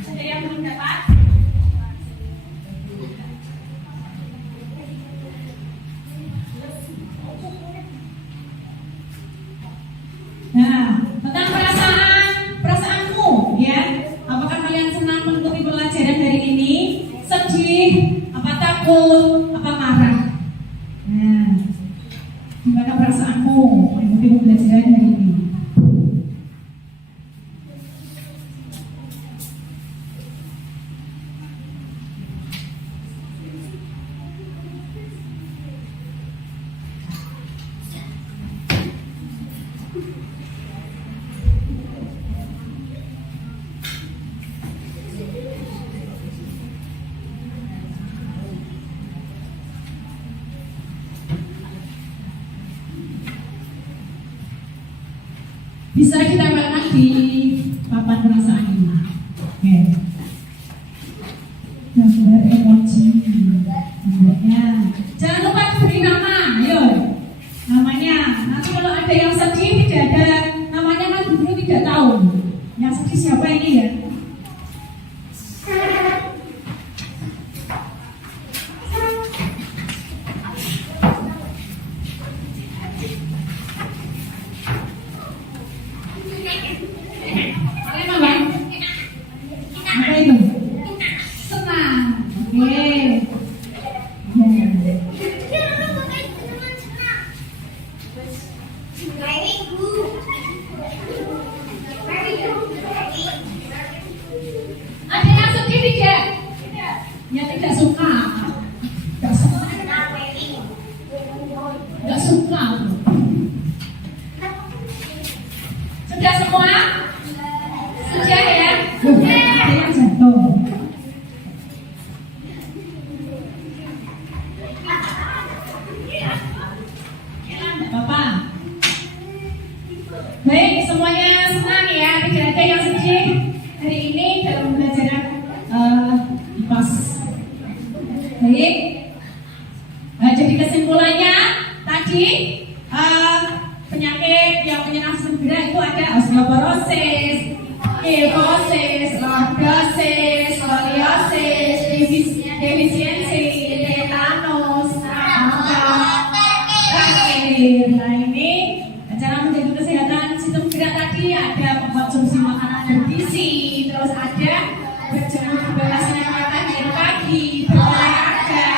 Ada yang belum dapat? Nah, tentang perasaanmu ya. Apakah kalian senang mengikuti pelajaran hari ini? Sedih, apa takut, apa marah? Nah, gimana perasaanmu mengikuti pembelajaran hari ini? Bisa ditambahkan di papan perasaan ini. Oke. Gambar emoji. Gambarnya. Jangan lupa diberi nama. Ayo. Namanya. Nanti kalau ada yang sedih tidak ada namanya kan Guru tidak tahu. Yang sedih siapa ini ya? maksimal. Sudah semua? Sudah ya? Ada yang jatuh. Bapak. Baik, semuanya senang ya, tidak ada yang sedih hari ini dalam pembelajaran IPAS. Baik, jadi kesimpulannya tadi penyakit yang menyerang segera itu ada osteoporosis, kyphosis, lordosis, scoliosis, defisiensi, tetanus, kanker. Nah ini cara menjaga kesehatan sistem gerak tadi ada mengkonsumsi makanan bergizi, terus ada berjalan bebasnya makan air pagi, berolahraga,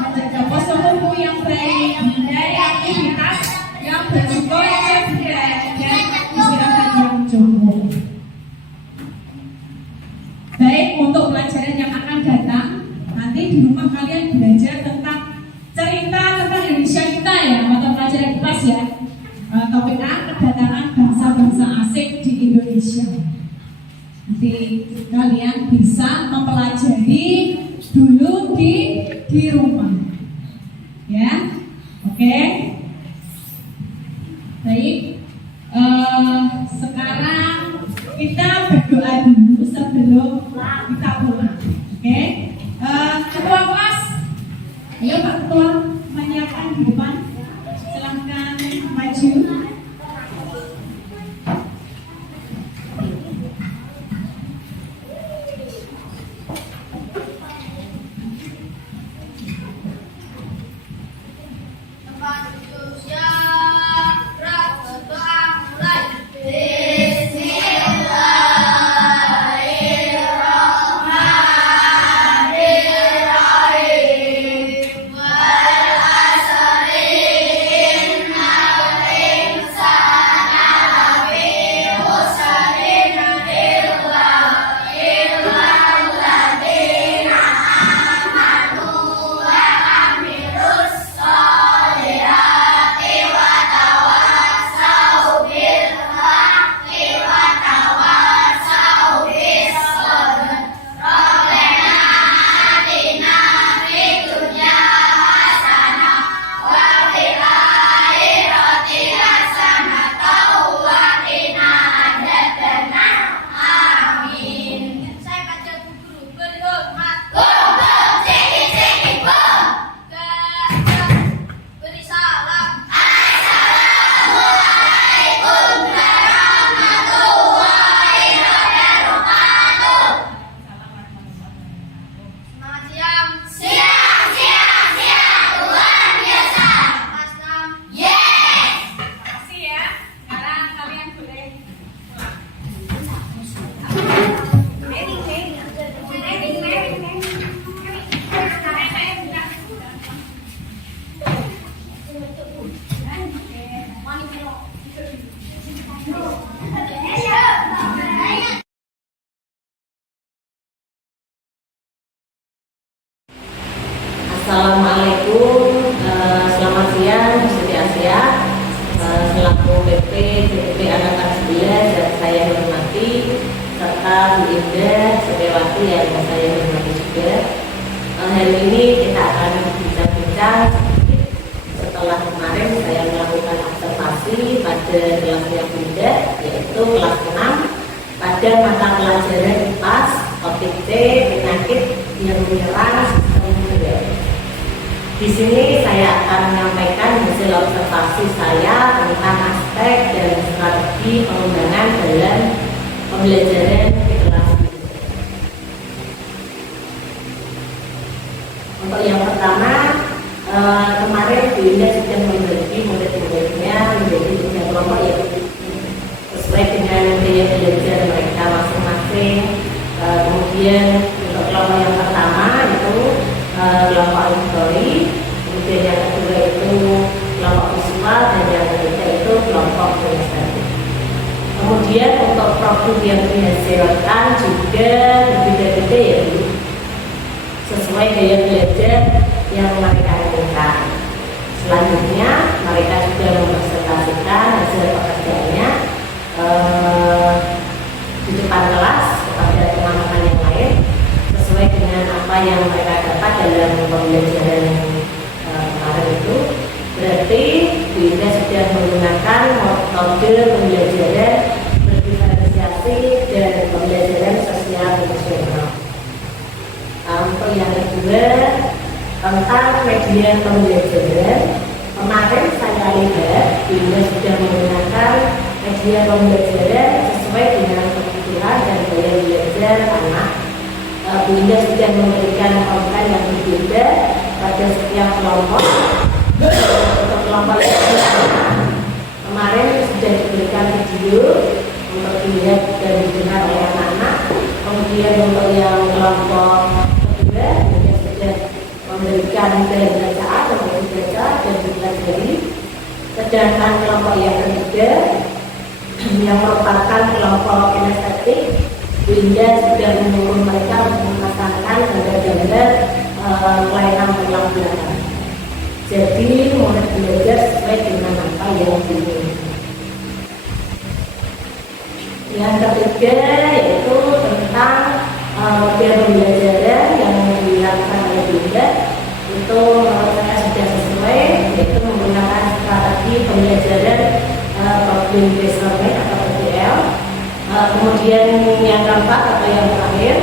menjaga postur tubuh yang baik, menghindari aktivitas yang berisiko cedera dan istirahat yang cukup. Baik, untuk pelajaran yang akan datang, nanti di rumah kalian belajar tentang cerita tentang Indonesia kita ya, mata pelajaran IPAS ya. Topik A, kedatangan bangsa-bangsa asing di Indonesia. Nanti kalian bisa mempelajari dulu di rumah, ya. Oke. Baik. Sekarang kita berdoa dulu sebelum kita pulang. Oke. Ketua kelas, ayo Pak Ketua menyiapkan di depan. Silahkan maju. Assalamualaikum, selamat siang Studi Asia. Selaku PP CPP Angkatan 11 yang saya hormati, serta Bu Indah Setiawati yang saya hormati juga. Hari ini kita akan bincang-bincang setelah kemarin saya melakukan observasi pada kelas yang beda, yaitu kelas 6 pada mata pelajaran IPAS topik C, penyakit yang menyerang sistem gerak. Di sini saya akan menyampaikan hasil observasi saya tentang aspek dan strategi pengembangan dalam pembelajaran di kelas ini. Untuk yang pertama, kemarin Bu Indah sudah membagi murid-muridnya menjadi 3 kelompok yang sesuai dengan gaya belajar mereka masing-masing. Kemudian untuk kelompok yang pertama itu kelompok auditory, kemudian yang kedua itu kelompok visual, dan yang ketiga itu kelompok kinestetik. Kemudian untuk produk yang dihasilkan juga berbeda-beda ya Bu, sesuai gaya belajar yang mereka inginkan. Selanjutnya mereka yang mereka dapat dalam pembelajaran kemarin itu, berarti kita sudah menggunakan metode pembelajaran berdiferensiasi dan pembelajaran sosial emosional. Untuk yang kedua, tentang media pembelajaran, kemarin saya lihat kita sudah menggunakan media pembelajaran sesuai dengan kebutuhan dan gaya belajar anak. Bunda sudah memberikan konten yang berbeda pada setiap kelompok. Untuk kelompok yang kemarin sudah diberikan video untuk dilihat dan didengar oleh anak-anak. Kemudian untuk yang kelompok kedua, Bunda sudah memberikan bahan bacaan untuk dibaca dan dipelajari. Sedangkan kelompok yang ketiga yang merupakan kelompok kinestetik, Bunda sudah menyuruh mereka untuk memasangkan gambar-gambar kelainan tulang belakang. Jadi murid belajar sesuai dengan apa yang diinginkan. Yang ketiga yaitu tentang model pembelajaran yang dilakukan oleh Bunda. Itu saya sudah sesuai, yaitu menggunakan strategi pembelajaran problem based learning atau PBL. Kemudian yang keempat atau yang terakhir,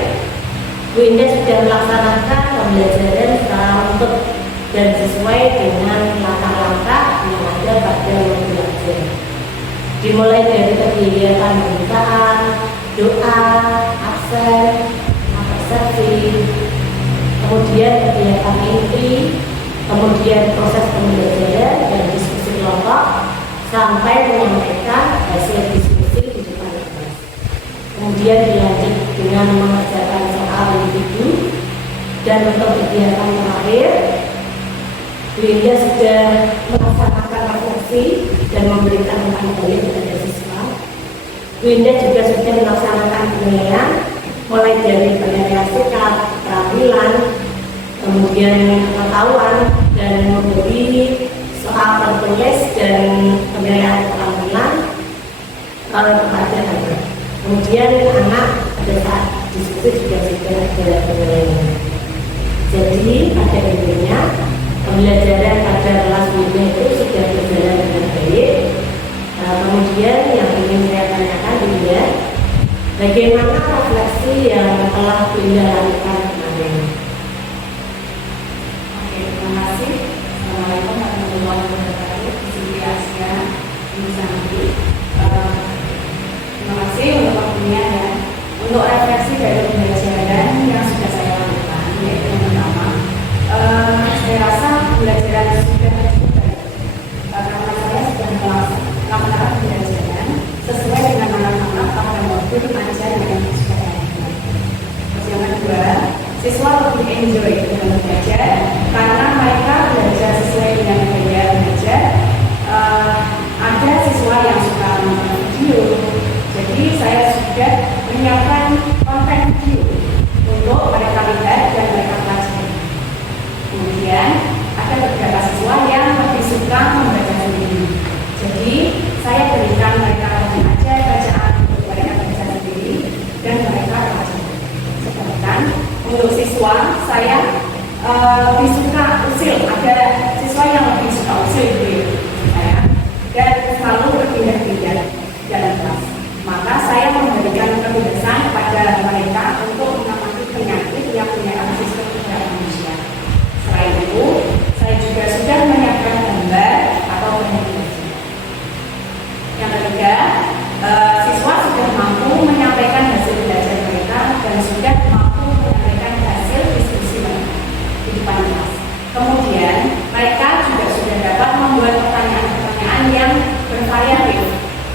Bunda sudah melaksanakan pembelajaran secara utuh dan sesuai dengan langkah-langkah yang ada pada yang belajar. Dimulai dari kegiatan pembukaan, doa, absen, persepsi, kemudian kegiatan inti, kemudian proses pembelajaran dan diskusi kelompok, sampai menyampaikan hasil diskusi di depan kelas. Kemudian dilanjut dengan mengerjakan soal individu, dan untuk kegiatan terakhir, Bunda sudah melaksanakan refleksi dan memberikan umpan balik kepada siswa. Bunda juga sudah melaksanakan penilaian, mulai dari penilaian sikap, keterampilan, kemudian pengetahuan, dan memberi soal tertulis dan penilaian keterampilan kepada anak. Kemudian anak pada saat diskusi juga sudah ada penilaian. Jadi pada intinya pembelajaran pada kelas Bunda itu sudah berjalan dengan baik. Kemudian yang ingin saya tanyakan Bunda, bagaimana refleksi yang telah Bunda lakukan kemarin? Oke, terima kasih. Assalamualaikum warahmatullahi wabarakatuh. Siti Asia, Ibu Santi. Terima kasih untuk waktunya ya. Untuk refleksi dari pembelajaran yang sudah saya lakukan, yaitu yang pertama, saya rasa pembelajaran sudah cukup baik karena saya sudah melaksanakan pembelajaran sesuai dengan anak-anak pada waktu ajar yang sudah saya lakukan. Terus yang kedua, siswa lebih enjoy dengan belajar karena mereka belajar sesuai dengan gaya belajar. Ada siswa yang suka menonton video, jadi saya sudah menyiapkan konten video untuk mereka lihat dan mereka pelajari. Kemudian ada beberapa siswa yang lebih suka membaca sendiri, jadi saya berikan mereka ajar bacaan untuk mereka baca sendiri dan mereka pelajari. Sedangkan untuk siswa saya lebih suka usil, ada siswa yang lebih suka usil gitu saya, dan selalu berpindah-pindah dalam kelas. Maka saya memberikan kebebasan kepada mereka untuk mengamati penyakit yang menyerang sistem gerak manusia. Selain itu, saya juga sudah menyiapkan gambar atau penyakit. Yang ketiga, siswa sudah mampu menyampaikan hasil belajar mereka dan sudah mampu menyampaikan hasil diskusi mereka di depan kelas. Kemudian, mereka juga sudah dapat membuat pertanyaan-pertanyaan yang bervariatif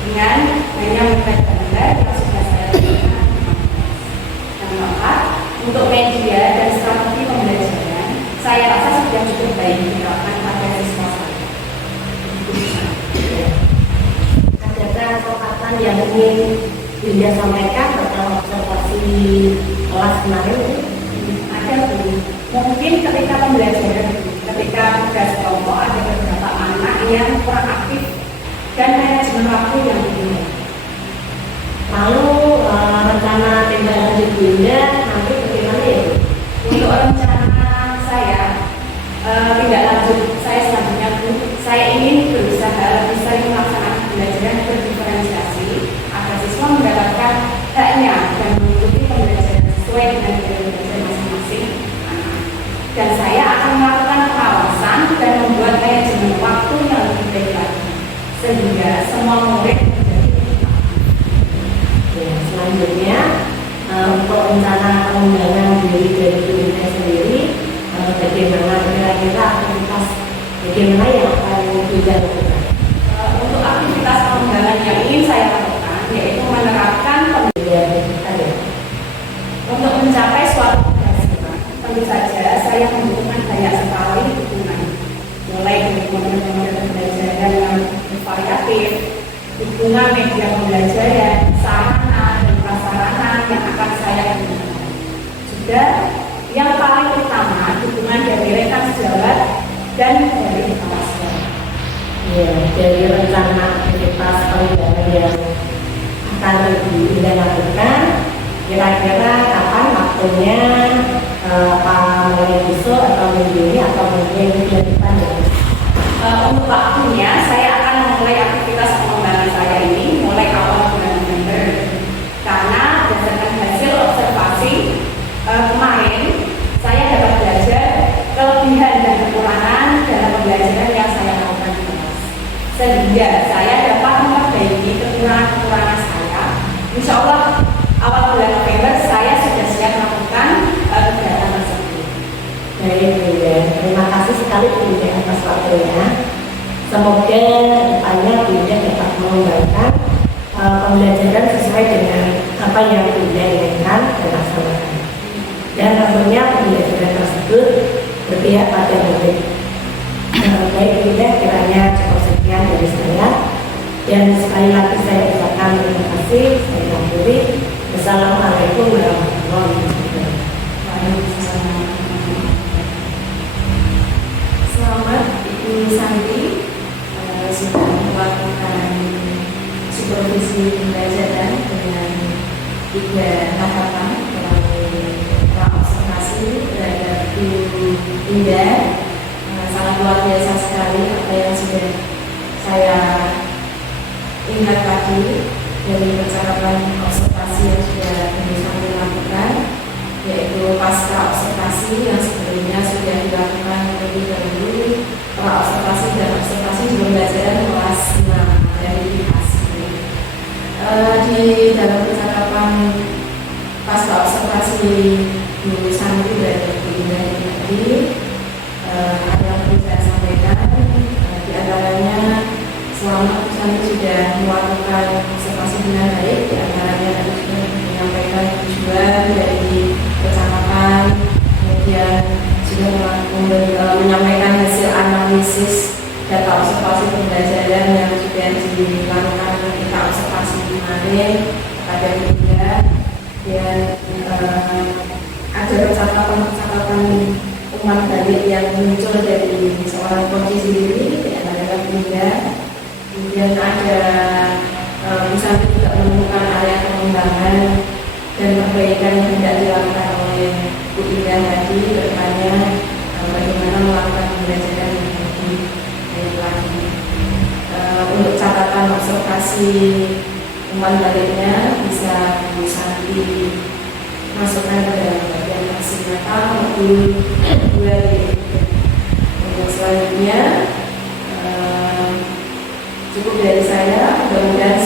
dengan hanya membuat gambar yang sudah saya berikan. Yang keempat, untuk media dan strategi pembelajaran, saya rasa sudah cukup baik diterapkan pada siswa saya. Adakah kesempatan yang ingin Bunda sampaikan tentang observasi kelas kemarin? Ada Bu. Mungkin ketika pembelajaran, ketika tugas kelompok ada beberapa anak yang kurang aktif dan manajemen waktu yang tinggi. Lalu rencana tindak lanjut Bunda nanti bagaimana ya Bu? Untuk rencana akan dilakukan? Untuk aktivitas pengembangan yang ingin saya lakukan yaitu menerapkan untuk mencapai suatu keberhasilan. Tentu saja saya membutuhkan banyak sekali dukungan, mulai dari model-model pembelajaran yang variatif, dukungan media pembelajaran, sarana dan prasarana yang akan saya gunakan. Juga yang paling utama dukungan dari rekan sejawat dan dari kepala sekolah. Ya, dari rencana aktivitas pengembangan yang akan dilakukan, kira-kira kapan waktunya, apa mulai besok atau minggu ini atau mungkin bulan depan ya? Untuk waktunya, saya akan memulai aktivitas pengembangan saya ini mulai awal bulan November. Karena berdasarkan hasil observasi kemarin, saya dapat belajar kelebihan dan kekurangan dalam pembelajaran yang saya lakukan di kelas. Sehingga saya dapat memperbaiki kekurangan-kekurangan saya. Insya Allah awal bulan November saya sudah siap melakukan kegiatan tersebut. Baik, Bunda. Terima kasih sekali Bunda atas waktunya. Semoga depannya Bunda dapat mengembangkan pembelajaran sesuai dengan apa yang Bunda inginkan dan laksanakan. Dan tentunya pembelajaran tersebut berpihak pada murid. Baik Bunda, kiranya cukup sekian dari saya. Dan sekali lagi saya ucapkan terima kasih. Saya akhiri. Wassalamualaikum warahmatullahi wabarakatuh. Selamat Ibu Santi sudah melakukan supervisi pembelajaran dengan 3 tahapan melalui observasi terhadap Ibu Indah. Sangat luar biasa sekali apa yang sudah saya ingat tadi dari percakapan observasi yang sudah Ibu Santi lakukan, yaitu pasca observasi yang sebelumnya sudah dilakukan terlebih dahulu, observasi dan observasi di pembelajaran kelas 6 dari IPASI. Di dalam percakapan pasca observasi Bu Santi dan Bu Indah tadi, ada yang perlu saya sampaikan, di antaranya selama Bu Santi sudah melakukan observasi dengan baik, di antaranya tadi sudah menyampaikan tujuan dari percakapan, kemudian sudah menyampaikan hasil analisis data observasi pembelajaran yang sudah dilakukan ketika observasi kemarin pada Bunda, dan ada percakapan umpan balik yang muncul dari seorang coach sendiri, di antara Bunda. Kemudian ada bisa juga menemukan area pengembangan dan perbaikan yang tidak dilakukan oleh Bu Indah tadi, kedepannya bagaimana melakukan pembelajaran yang lebih baik lagi. Untuk catatan observasi umpan baliknya bisa Bu Santi masukkan ke dalam bagian hasil nyata modul 2. Untuk selanjutnya cukup dari saya, mudah-mudahan